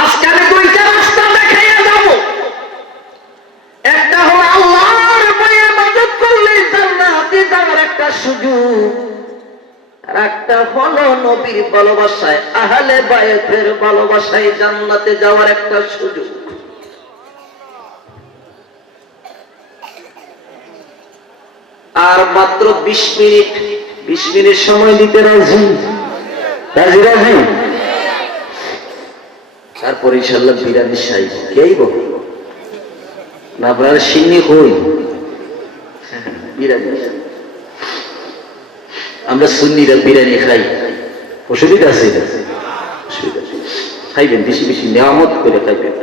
আজকে আমি দুইটা রাস্তা দেখাইয়া যাব। একটা হলো আল্লাহর ভয়ে ইবাদত করলে জান্নাতে যাওয়ার একটা সুযোগ, আর একটা হলো নবীর ভালোবাসায়, আহলে বায়তের ভালোবাসায় জান্নাতে যাওয়ার একটা সুযোগ। আর মাত্র 20 মিনিট সময় দিতে রাজি রাজি রাজি। তারপর ইনশাল্লাহ বিরিয়ানি সাইজ কেই বল না, আপনারা সিন্নি কই বিরিয়ানি। আমরা সুন্নিরা বিরিয়ানি খাই, অসুবিধা আছে? খাইবেন, বেশি বেশি নিয়ামত করে খাইবেন।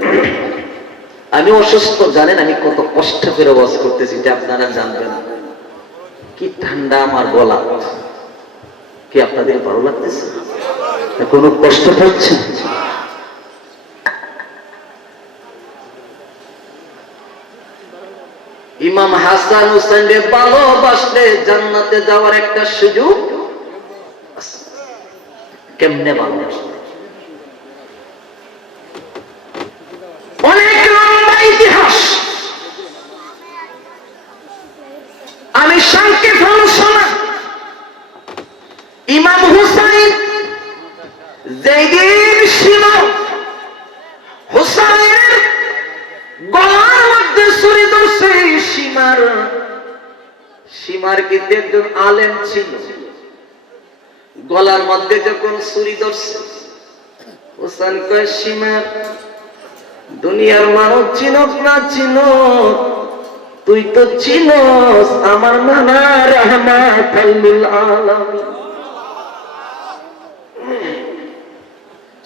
আমি অসুস্থ জানেন, আমি কত কষ্ট করে ওয়াজ করতেছি, এটা আপনারা জানবেন। কি ঠান্ডা আমার গলা, কি আপনাদের ভালো লাগতেছে? কোনো কষ্ট পাচ্ছেন? ইমাম হাসান হুসাইনকে ভালোবাসলে জান্নাতে যাওয়ার একটা সুযোগ। কেমনে ভালোবাসলে? অনেক লম্বা ইতিহাস, আমি সংক্ষেপ আলোচনা। ইমাম হুসাইন যেদিন ছিল, হুসাইনের গলার মধ্যে ছুরি ধরছে। সীমার কিন্তু একজন আলেম ছিল, গলার মধ্যে যখন ছুরি ধরছে, হুসাইন কয়, সীমা দুনিয়ার মানুষ চিনক না চিনক, তুই তো চিনস আমার নানা রাহমাতুল লিল আলামিন।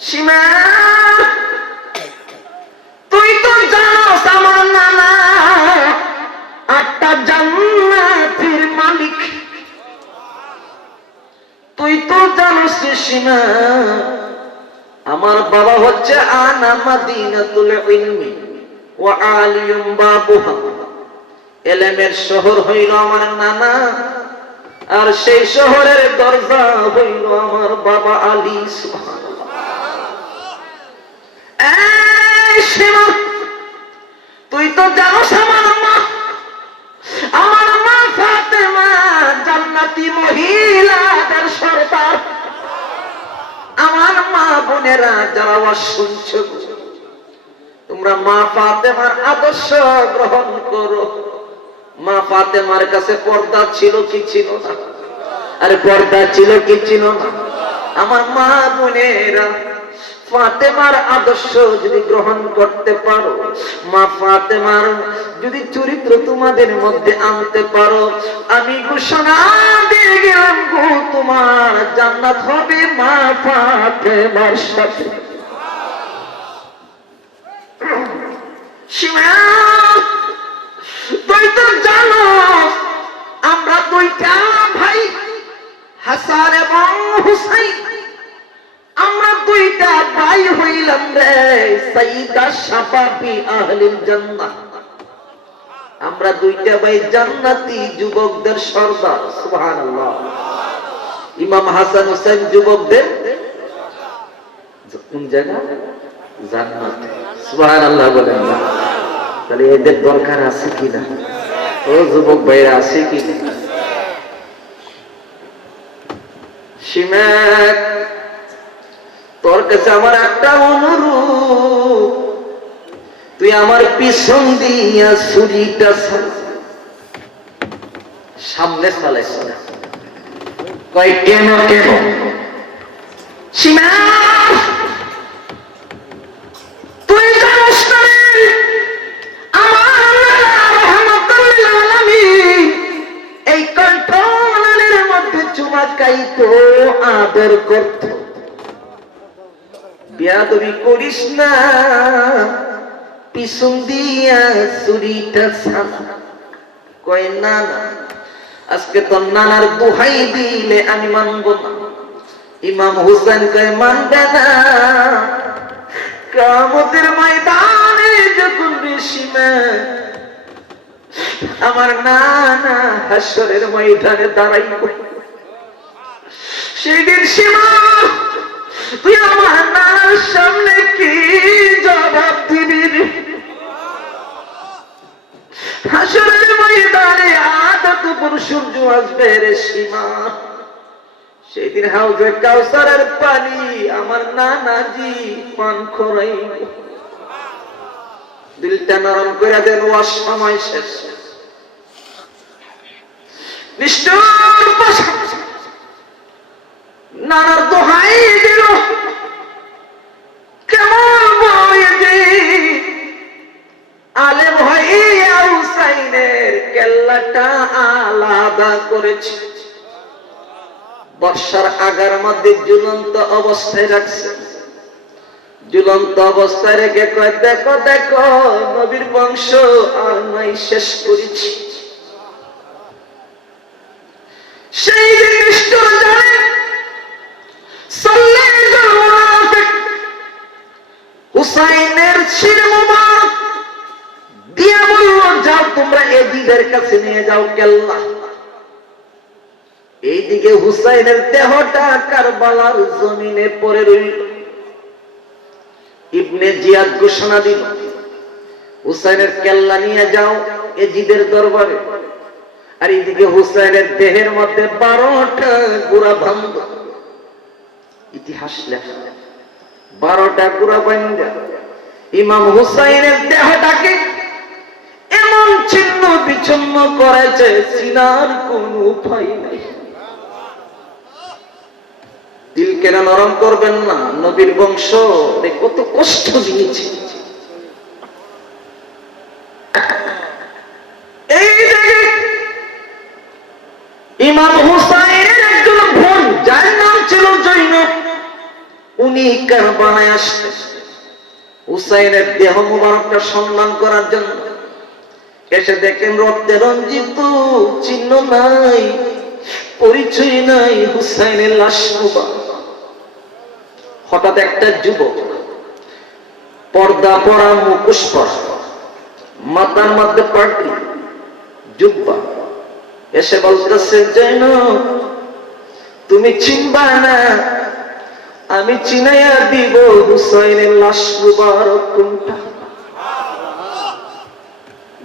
সীমা তুই তো জানস আমার নানা 8টা জান্নাতের মালিক। তুই তো জানস সীমা আমার বাবা হচ্ছে আনা মাদিনাতুল ইলমি ওয়া আলিয়ুম বাবুহা, ইলমের শহর হইল আমার নানা, আর সেই শহরের দরজা হইল আমার বাবা আলী। সুবহানাল্লাহ। এই সীমা তুই তো জানোস আমার মা ফাতেমা জান্নাতি মহিলাদের সর্দার। আমার মা বোনেরা যারা শুনছ, তোমরা মা ফাতেমার আদর্শ গ্রহণ করো। মা ফাতেমার কাছে পর্দা ছিল কি ছিল না? আরে পর্দা ছিল কি ছিল না? আমার মা বোনেরা ফাতেমার আদর্শ যদি গ্রহণ করতে পারো, মা ফাতেমার যদি চরিত্র তোমাদের মধ্যে আনতে পারো, আমি ঘোষণা দিয়ে গেলাম গো, তোমার জান্নাত হবে মা ফাতেমার সাথে। সীমা তুই তো জানো আমরা 2টা ভাই, হাসান এবং হুসাইন, আমরা 2টা ভাই হইলাম রে সাইয়্যিদা শাবাবি আহলিল জান্নাহ। আমরা 2টা ভাই জান্নাতি যুবকদের সর্দার। সুবহানাল্লাহ। ইমাম হাসান হুসাইন যুবকদের কোন জায়গা? জান্নাত। সুবহানাল্লাহ বলেন না? তাহলে এদের দরকার আছে কিনা? ও যুবক ভাইরা আছে কিনা? সীমা তোর কাছে আমার একটা অনুরোধ, তুই আমার পিছন দিয়া ছুরিটা সামনে চালাইছ না। কয় কেন কেন? সীমা তুই জানিস না আমার রাহমাতুল লিল আলামিন এই কণ্ঠনালীর মধ্যে চুমাকাইতো, আদর করত। বেয়াদবি করিস না, পিছন দিয়া ছুরিটা ছাড়া। কয় না না, আজকে তোর নানার দোহাই দিলে আমি মানব না। ইমাম হুসাইন কয় মানবে না। কিয়ামতের ময়দানে যখন সীমা আমার নানা হাসরের ময়দানে দাঁড়াইব, সেদিন সীমা তুই আমার নানার সামনে কি জবাব দিবি? হাসরের ময়দানে আদত পুর সূর্য আসবে রে সীমা, সেই দিন হাউজে কাউসারের পানি আমার নানাজি পান করাইব। দিলটা নরম করে দেন, ও সময় শেষ। নিষ্ঠুর নানার দোহাই দিল, কেমন আলেম হইয়া হুসাইনের কেল্লাটা আলাদা করেছে। বর্ষার আগার মধ্যে ঝুলন্ত অবস্থায় রাখছে। ঝুলন্ত অবস্থায় রেখে কয়, দেখো দেখো নবীর বংশ আর নাই, শেষ করেছি। সেই নিষ্ঠুর জানেন হুসাইনের শির মুবারক দিয়া বলল, যাও তোমরা এজিদের কাছে নিয়ে যাও কেল্লা। এইদিকে হুসাইনের দেহটা কারবালার জমিনে পড়ে রইল। ইবনে জিয়াদ ঘোষণা দিল, হুসাইনের কেল্লা নিয়ে যাও এজিদের দরবারে। আর এইদিকে হুসাইনের দেহের মধ্যে 12টা গুড়া ভাঙল। ইতিহাস লেখা 12টা গুড়া ভাঙা ইমাম হুসাইনের দেহটাকে এমন ছিন্ন বিচ্ছিন্ন করেছে, চিনার কোন উপায় নাই। দিল কেন নরম করবেন না? নবীর বংশ কত কষ্ট দিয়েছে। এই ইমাম হুসাইনের একজন বোন, যার নাম ছিল জৈনব, উনি কারবালায় আসলেন হুসাইনের দেহ মুবারকটা সম্মান করার জন্য। এসে দেখেন রক্তে রঞ্জিত, চিহ্ন নাই, পরিচয় নাই হুসাইনের লাশ মুবারক। হঠাৎ একটা যুবক, পর্দা পরা, মুখোশ পরা, মাথার মধ্যে পাগড়ি, জুব্বা, এসে বলতেছে, জৈনব তুমি চিনবা না, আমি চিনাইয়া দিব হুসাইনের লাশ মুবারক কোনটা।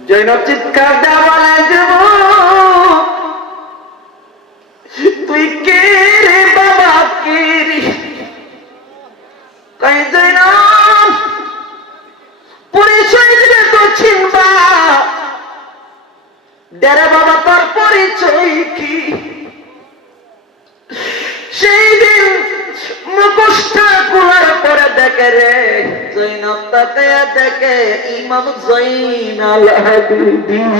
জৈনব চিৎকার দেয়া বলে, যুবক তুই কে রে বাবা, কে রে? কই জৈনব পরিচয় দিলে তো চিনবা। ডেরে বাবা তোর পরিচয় কি? সেই দিন মুখোশটা খোলার পরে দেখে রে জৈনব, তাতে দেখে ইমাম জৈনাল আবেদিন।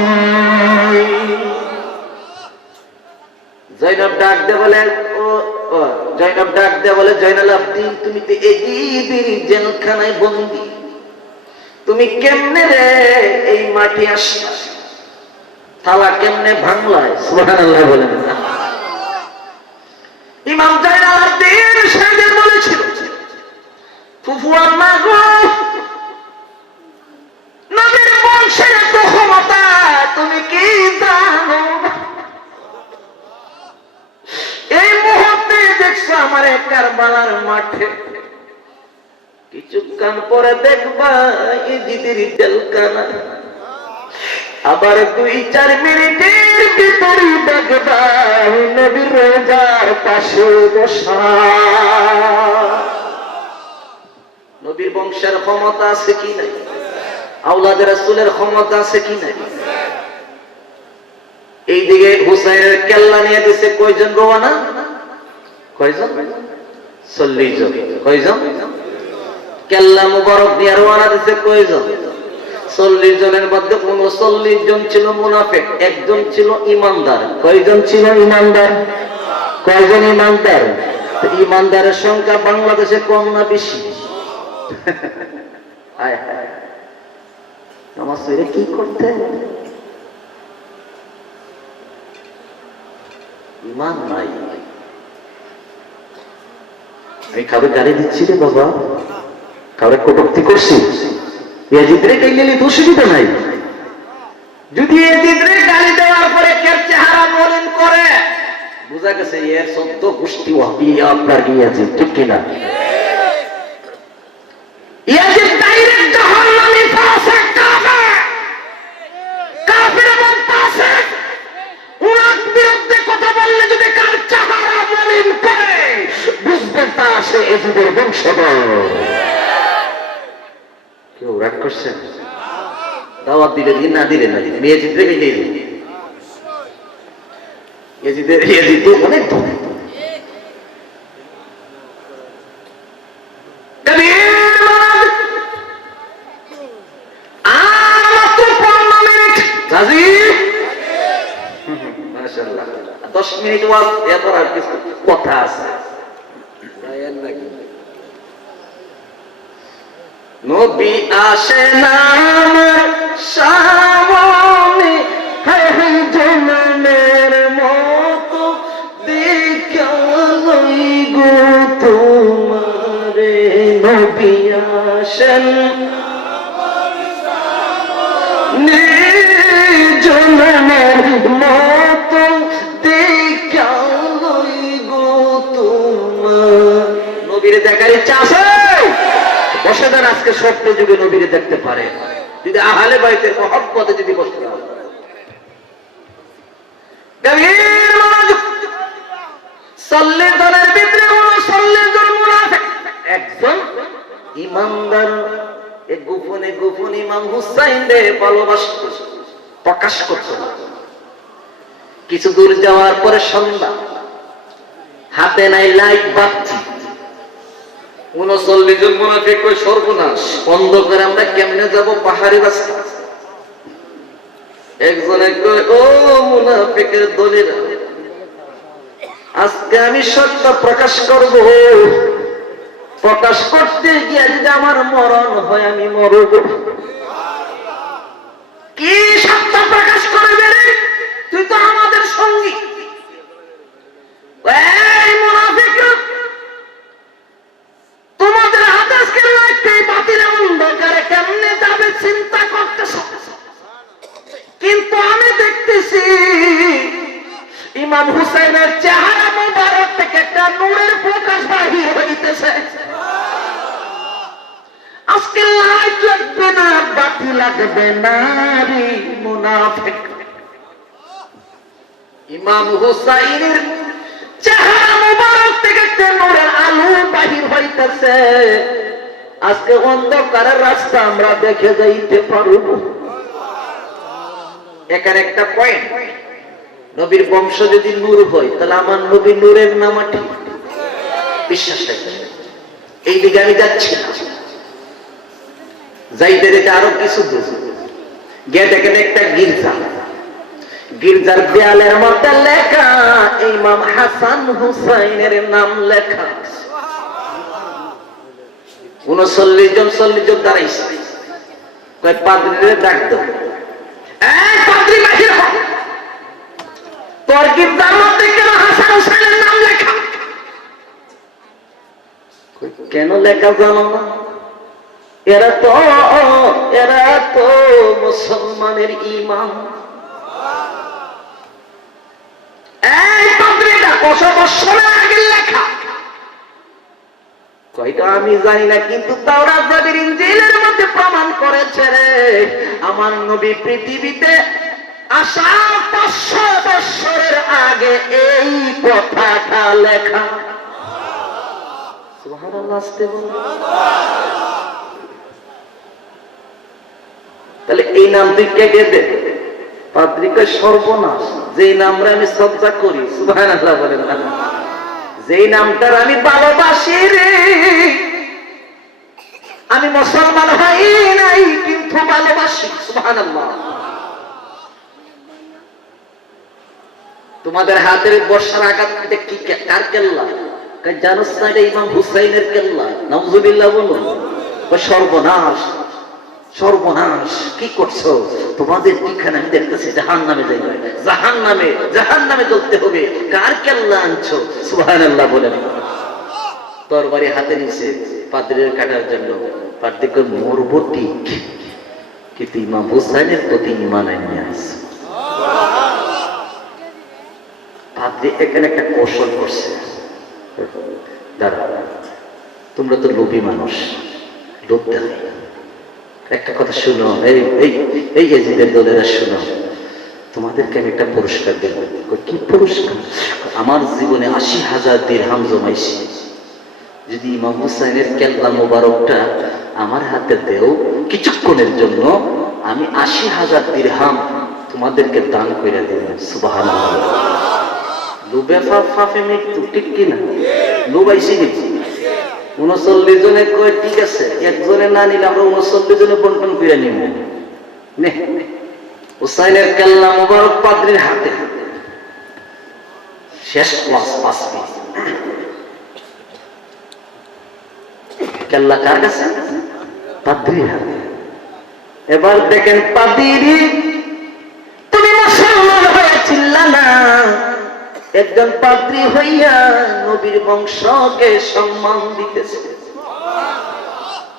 জৈনব ডাক দে বলে, জৈনব ডাক দে বলে, জৈনাল আবেদিন তুমি তো এজিদের জেলখানায় বন্দী, তুমি কেমনে রে এই মাটি আসলা? থালা কেমনে ভাঙলায়? সুবহানাল্লাহ বলেন না। ইমাম জয়নাল আবেদিন সাহেব বলেছিল, ফুফু আম্মা গো, নবীর বংশের এত ক্ষমতা তুমি কি জানো? এই মুহূর্তে দেখছো আমার কারবালার মাঠে, কিছুক্ষণ পরে দেখবা এজিদের জেলখানা, আবার 2-4 মিনিটের ভিতরে দেখবা নবীর রোজার পাশে বসা। নবীর বংশের ক্ষমতা আছে কি নাই? আওলাদের রাসূলের ক্ষমতা আছে কি নাই? এইদিকে হুসাইনের কেল্লা নিয়ে দিছে কয়জন রওনা? কয়জন? 40 জন। কয়জন? কেল্লা মুবারক নিয়ে রওনা দিছে কয়জন? 40 জনের মধ্যে 39 জন ছিল মুনাফিক, একজন ছিল ইমানদার। কয়জন ছিল ইমানদার? কয়জন ইমানদার? ইমানদারের সংখ্যা বাংলাদেশে কম না বেশি? হায় হায়, নামাজ পড়ে কি করতে? ইমান নাই। আমি কাউকে গালি দিচ্ছি রে বাবা, কাউকে কটূক্তি করছি? ইয়াজিদরে গাইলে দোষিতা নাই। যদি ইয়াজিদরে গালি দেওয়ার পরে কের চেহারা মলিন করে, বুঝা গেছে এর সদ্য গোষ্ঠী ওয়াহাবি আপনার ইয়াজিদ, ঠিক কিনা? ইয়াজিদ ডাইরেক্ট জাহান্নামী, ফাসিক, কাফের। কাফের এবং ফাসিক, উনার বিরুদ্ধে কথা বললে যদি কার চেহারা মলিন করে সে এজিদের বংশধর। কেউ রাগ করছেন? দাওয়াত দিলে দিন, না দিলে না দিন, এজিদ রেখে দিয়ে দিন। এজিদ তো অনেক ধনী। মাশাআল্লাহ 10 মিনিট ওয়াজ, এরপর আর কিছু কথা আছে। নবী আসে না আমার সামনে, হায় জনমের মতো দেখা লই গো তোমারে। নবী আসেন জনমের মতো দেখা লই গো তোমার। নবীরে দেখার ইচ্ছা আছে? বসে দেন, আজকে স্বপ্নে যুগে নবীরে দেখতে পারে, যদি আহলে বাইতের মহব্বতে যদি বসতে হয়। একজন ইমানদার গোপনে গোপনে ইমাম হুসাইনকে ভালোবাসত, প্রকাশ করত না। কিছু দূর যাওয়ার পরে সন্ধ্যা, হাতে নাই লাইট বাতি, 39 জন মুনাফিক কই সর্বনাশ, অন্ধকারে আমরা কেমনে যাব পাহাড়ি রাস্তা। একজনে কই ও মুনাফিকের দলেরা, আজকে আমি সত্য প্রকাশ করব, প্রকাশ করতে গিয়ে যদি আমার মরণ হয় আমি মরব। কি সত্য প্রকাশ করবে রে? তুই তো আমাদের সঙ্গী। এই মুনাফিকরা, তোমাদের হাতে আজকে লাগতে বাতিলের অন্ধকারে কেমনে যাবে চিন্তা করতেছ, কিন্তু আমি দেখতেছি ইমাম হুসাইনের চেহারা মোবারক থেকে একটা নূরের প্রকাশ বাহির হইতেছে। আজকে লাইট লাগবে না, বাতি লাগবে না রে মুনাফিক। ইমাম হুসাইনের চেহারা মোবারক থেকে একটা নূরের আলো বাহির হইতেছে। আজকে অন্ধকারের রাস্তা আমরা দেখে যাইতে পারব। এখানে একটা পয়েন্ট, নবীর বংশ যদি নূর হয় তাহলে আমার নবী নূরের নাম ঠিক, বিশ্বাস রাখবেন। এই দিকে আমি যাচ্ছি না, যাইতে যেতে আরো কিছু দূর গিয়ে দেখেন একটা গির্জা, গির্জার দেয়ালের মধ্যে লেখা ইমাম হাসান হুসাইনের নাম লেখা। 39 জন 40 জন দাঁড়াইছে, কয় পাদ্রীরে ডাক দাও, এই পাদ্রী বাহির হ, তোর গির্জার মধ্যে কেন হাসান হুসাইনের নাম লেখা? কেন লেখা জানো না? এরা তো মুসলমানের ইমাম। এই পাদ্রীটা 100 বছরের আগে লেখা। কয়টা আমি জানি না, কিন্তু তাওরাত জাবির ইনজিলের মধ্যে প্রমাণ করেছে রে, আমার নবী পৃথিবীতে আসা 500 বছরের আগে এই কথাটা লেখা। সুবহানাল্লাহ, আস্তে বলুন। তাহলে এই নাম তুই কে দে? পাদ্রীকে সর্বনাশ, যেই নামটা আমি শ্রদ্ধা করি, সুবহানাল্লাহ বলেন না, যেই নামটার আমি ভালোবাসি রে, আমি মুসলমান হই নাই কিন্তু ভালোবাসি, সুবহানাল্লাহ। তোমাদের হাতের বর্ষার আঘাত কি কার কেল্লা? জানোস না এটা ইমাম হুসাইনের কেল্লা। নাউজুবিল্লাহ বলুন। সর্বনাশ, সর্বনাশ, কি করছো? তোমাদের ঠিকানা আমি দেখতেছি জাহান্নামে যাইবে, জাহান্নামে জ্বলতে হবে। কার কেল্লা আনছো? সুবহানাল্লাহ বলেন। তরবারি হাতে নিছে পাদ্রীর কাটার জন্য, পাদ্রীকে মরবো ঠিক, কিন্তু ইমাম হুসাইনের প্রতি ঈমান আনিয়ে আসছে। পাদ্রী এখানে একটা কৌশল করছে, দাঁড়া, তোমরা তো লোভী মানুষ, লোভ দেখাই, একটা কথা শুনো, এই এজিদের দলেরা শুনো, তোমাদেরকে আমি একটা পুরস্কার দেব। কি পুরস্কার? আমার জীবনে 80,000 দিরহাম জমাইছি, যদি ইমাম হুসাইনের কেল্লা মোবারকটা আমার হাতে দেও, কিছুক্ষণের জন্য আমি ৮০,০০০ দিরহাম তোমাদেরকে দান করে দেব। সুবহানাল্লাহ। লোভে ফাফে মৃত্যু, ঠিক কিনা? লোভ আইসি গেছি। ৩৯ জনে কয় ঠিক আছে, একজনে না নিলে আমরা ৩৯ জনে বন্টন করে নিব। হুসাইনের কেল্লা মোবারক পাদ্রীর হাতে, শেষ ক্লাস ৫ মিনিট। কেল্লা কার কাছে? পাদ্রীর হাতে। এবার দেখেন পাদ্রী, তুমি মুসলমান হয়ে চিল্লা না, একজন পাদ্রী হইয়া নবীর বংশকে সম্মান দিতেছে।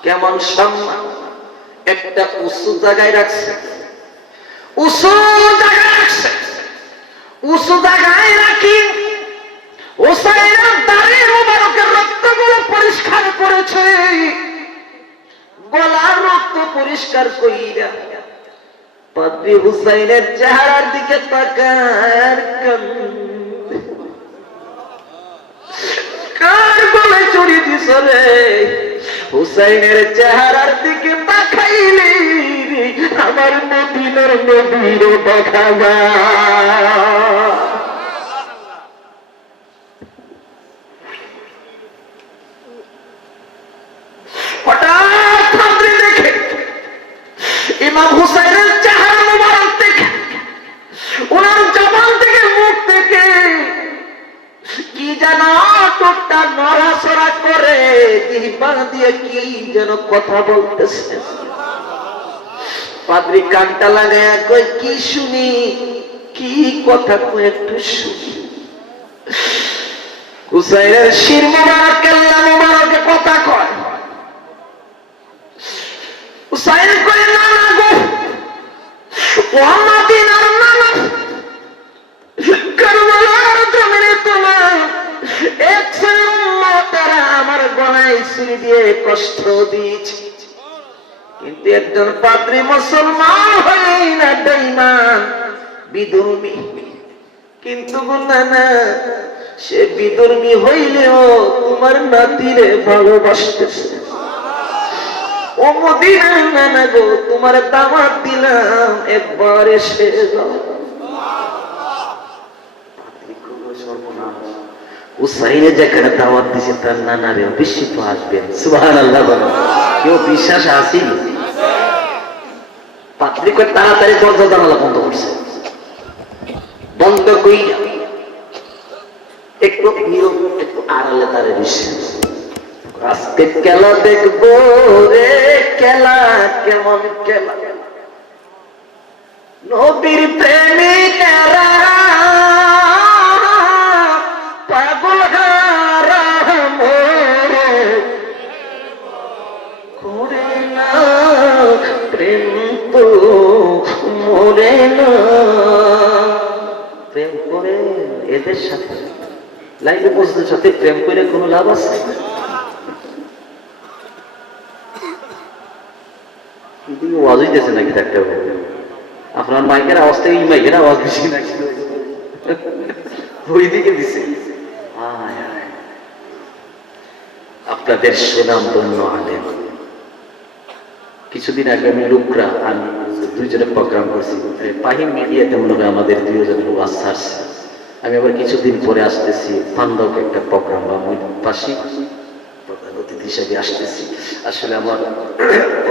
কেমন সম্মান? একটা উঁচু জায়গায় রাখছে, উঁচু জায়গায় রাখছে, উঁচু জায়গায় রাখি হুসাইনের দাড়ি মোবারকের রক্তগুলো পরিষ্কার করেছে, গলার রক্ত পরিষ্কার কইরা পাদ্রী হুসাইনের চেহারার দিকে তাকায়, কার গলে চড়ি দিছ রে? হুসাইনের চেহারার দিকে তাকাইলে আমার মদিনার নবীর দেখা যায়। হঠাৎ পাদ্রী দেখে ইমাম হুসাইনের চেহারা মোবারক দেখে, ওনার জবান থেকে, মুখ থেকে কি যেন টুকটা নড়াচড়া করে, জিহ্বা দিয়ে কি যেন কথা বলতেছে। পাদ্রী কানটা লাগায় কই, কি শুনি? কি কথা কই একটু শুনি। হুসাইনের শির মোবারক, কেল্লা মোবারকে কথা কয়। হুসাইন কয়, না না গো, ও মদিনার নানা, কারবালার জমিনে তোমার এক উম্মতেরা আমার গলায় ছুরি দিয়ে কষ্ট দিয়েছে, কিন্তু একজন পাদ্রী মুসলমান হয়ে না বেঈমান, বিধর্মী। কিন্তু না, সে বিধর্মী হইলেও তোমার নাতিরে ভালোবাসতেছে। ও মদিনার নানা গো, তোমার দাওয়াত দিলাম, একবার এসে যাও। হুসাইনে যেখানে দাওয়াত দিছে তার নানারে অবশ্যই তো আসবেন। সুবহানাল্লাহ বলেন। কেউ বিশ্বাস আছে? পাদ্রী কয় তাড়াতাড়ি দরজা জানালা বন্ধ করছে, বন্ধ কইরা একটু নীরব, একটু আড়ালে তারে দিছে। আজকে খেলা দেখবো রে, খেলা কেমন খেলা, নবীর প্রেমিকেরা পাগল হারা মোরে করে না, প্রেম তো মরে না। প্রেম করে এদের সাথে, লাইনে বসদের সাথে প্রেম করে কোনো লাভ আছে? ওয়াজ হইতেছে নাকি? একটা আপনার মাইকের আওয়াজ থেকে এই মাইকের আওয়াজ বেশি নাকি? ওই দিকে দিছে। আপনাদের সুনাম ধন্য আলেম। কিছুদিন আগে আমি লোকরা, আমি 2 জনের প্রোগ্রাম করছি, পাহিম মিডিয়াতে মনে হয় আমাদের 2 জনের ওয়াজ ছাড়ছে। আমি আবার কিছুদিন পরে আসতেছি পান্ডব একটা প্রোগ্রাম, বা ওই পাশে প্রধান অতিথি হিসাবে আসতেছি। আসলে আমার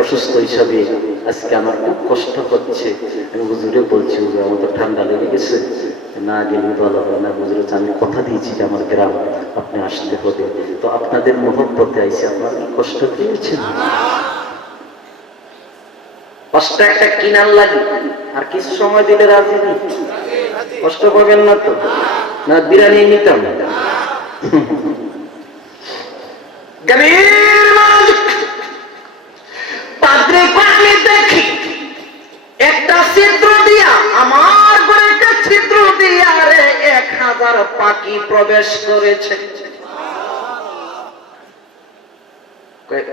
অসুস্থ হিসাবে আজকে আমার খুব কষ্ট হচ্ছে। আমি হুজুরে বলছি, হুজুর আমার তো ঠান্ডা লেগে গেছে, না গেলে ভালো হবে না। হুজুর আমি কথা দিয়েছি যে আমার গ্রাম আপনি আসতে হবে, তো আপনাদের মহব্বতে আইসি। আপনার কি কষ্ট পেয়েছেন? কষ্ট একটা কিনার লাগে, আর কিছু সময় দিলে রাজি নেই। কষ্ট পাবেন না তো? না বিরিয়ানি নিতাম দেখি একটা ছিদ্র দিয়া, আমার ঘরে একটা ছিদ্র দিয়া রে 1000 পাখি প্রবেশ করেছে।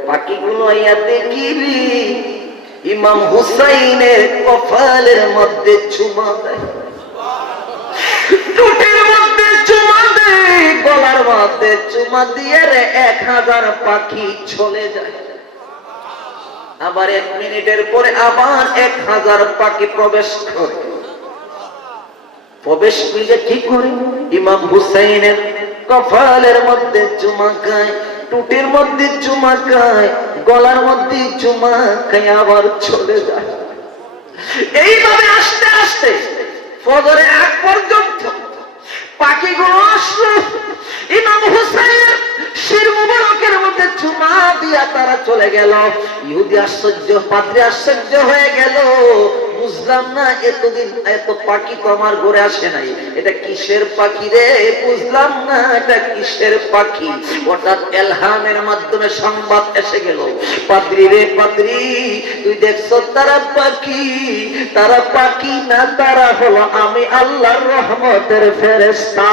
পাখিগুলো ইয়া দেখিবি ইমাম হুসাইনের কপালের মধ্যে চুমা দেয়, ঠোঁটের মধ্যে চুমা দেয়, গলার মধ্যে চুমা দিয়ে রে 1000 পাখি চলে যায়। আবার 1 মিনিটের পরে আবার 1000 পাখি প্রবেশ করে। প্রবেশ করে কি করে? ইমাম হুসাইনের কপালের মধ্যে চুমা খায়, টুটির মধ্যে চুমা খায়, গলার মধ্যে চুমা খায়, আবার চলে যায়। এইভাবে আস্তে আস্তে ফজরের আগ পর্যন্ত পাখিগুলো আসলো, ইমাম হুসাইনের শির মুবারকের মধ্যে চুমা দিয়া তারা চলে গেল। ইহুদি আশ্চর্য, পাদ্রী আশ্চর্য হয়ে গেল, বুঝলাম না এতদিন এত পাখি তো আমার ঘরে আসে নাই, এটা কিসের পাখি রে? বুঝলাম না এটা কিসের পাখি। হঠাৎ এলহামের মাধ্যমে সংবাদ এসে গেল, পাদ্রী রে পাদ্রী, তুই দেখছো তারা পাখি? তারা পাখি না, তারা হলো আমি আল্লাহর রহমতের ফেরেশতা।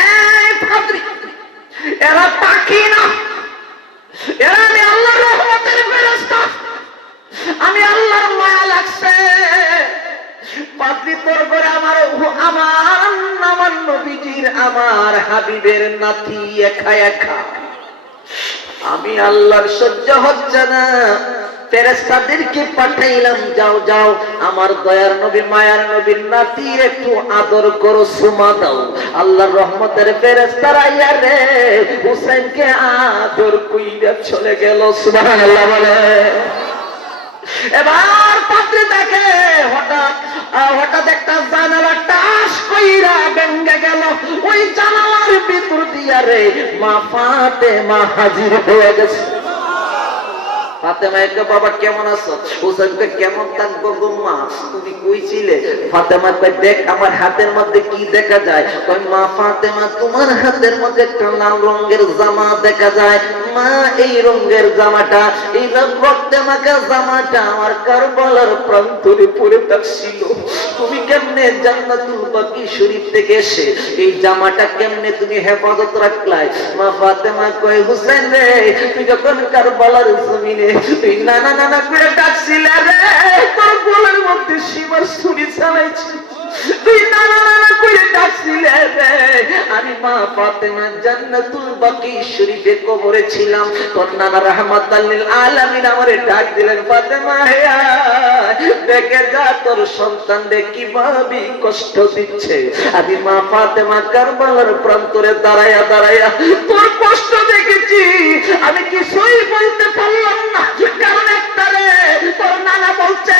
এই পাদ্রী, এরা পাখি না, এরা আমি আল্লাহর রহমতের ফেরেশতা। আমি আল্লাহর মায়া লাগছে। পাদ্রী তোর ঘরে আমার নবীজির, আমার হাবিবের নাতি একা একা, আমি আল্লাহর সহ্য হচ্ছে না। ফেরেশতাদেরকে পাঠাইলাম, যাও যাও আমার দয়ার নবী মায়ার নবীর নাতির একটু আদর করো, সুমা দাও। আল্লাহর রহমতের ফেরেশতারা আইয়া রে হুসাইনকে আদর কইরা চলে গেল। সুবহানাল্লাহ বলে। এবার পাদ্রী দেখে হঠাৎ একটা জানালা টাস কইরা ভেঙে গেল। ওই জানালার ভিতর দিয়া রে মা ফাতেমা হাজির হয়ে গেছে। ফাতেমা একে, বাবা কেমন আছো? হুসাইনকে, কেমন থাকবো গো মা, তুমি কই ছিলে? ফাতেমা কয়, দেখ আমার হাতের মধ্যে কি দেখা যায়? কয়, মা ফাতেমা তোমার হাতের মধ্যে একটা লাল রঙের জামা দেখা যায়। মা এই রঙের জামাটা, এই রক্তে মাখা জামাটা আমার কারবালার প্রান্তরে পরে থাকছিল। তুমি কেমনে জান্নাতুল বাকি শরীফ থেকে এসে এই জামাটা কেমনে তুমি হেফাজত রাখলাই? মা ফাতেমা কয়, হুসাইন রে, তুই যখন কারবালার জমিনে তুই নানা নানা করে ডাকছিলে রে, তোর গলার মধ্যে সীমার ছুরি চালাইছি, তুই নানা নানা করে ডাকছিলে রে। আমি মা ফাতেমা জান্নাতুল বাকি শরীফে কবরে ছিলাম, তোর নানা রাহমাতাল লিল আলামিন আমারে ডাক দিলেন, ফাতেমা দেখে যা তোর সন্তানকে কিভাবে কষ্ট দিচ্ছে। আমি মা ফাতেমা কারবালার প্রান্তরে দাঁড়াইয়া দাঁড়াইয়া তোর কষ্ট দেখেছি, আমি কিছুই বলতে পারলাম না। কারণ একটা রে, তোর নানা বলছে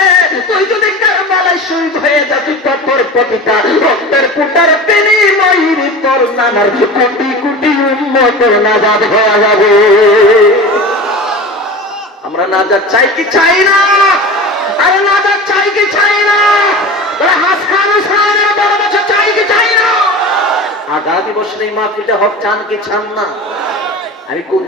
তুই যদি কারবালায় শহীদ হয়ে যাবি, তোর প্রতিটা রক্তের ফোঁটার বিনিময়ে তোর নানার কোটি কোটি উম্মতের নাজাত হয়ে যাবে। আমরা নাজাত চাই কি চাই না? আরে নাজাত চাই কি চাই না? হাসান হুসাইনের ভালোবাসা চাই কি চাই না? আগামী বছর এই মাহফিলটা হোক, চান কি চান না? আমি কোন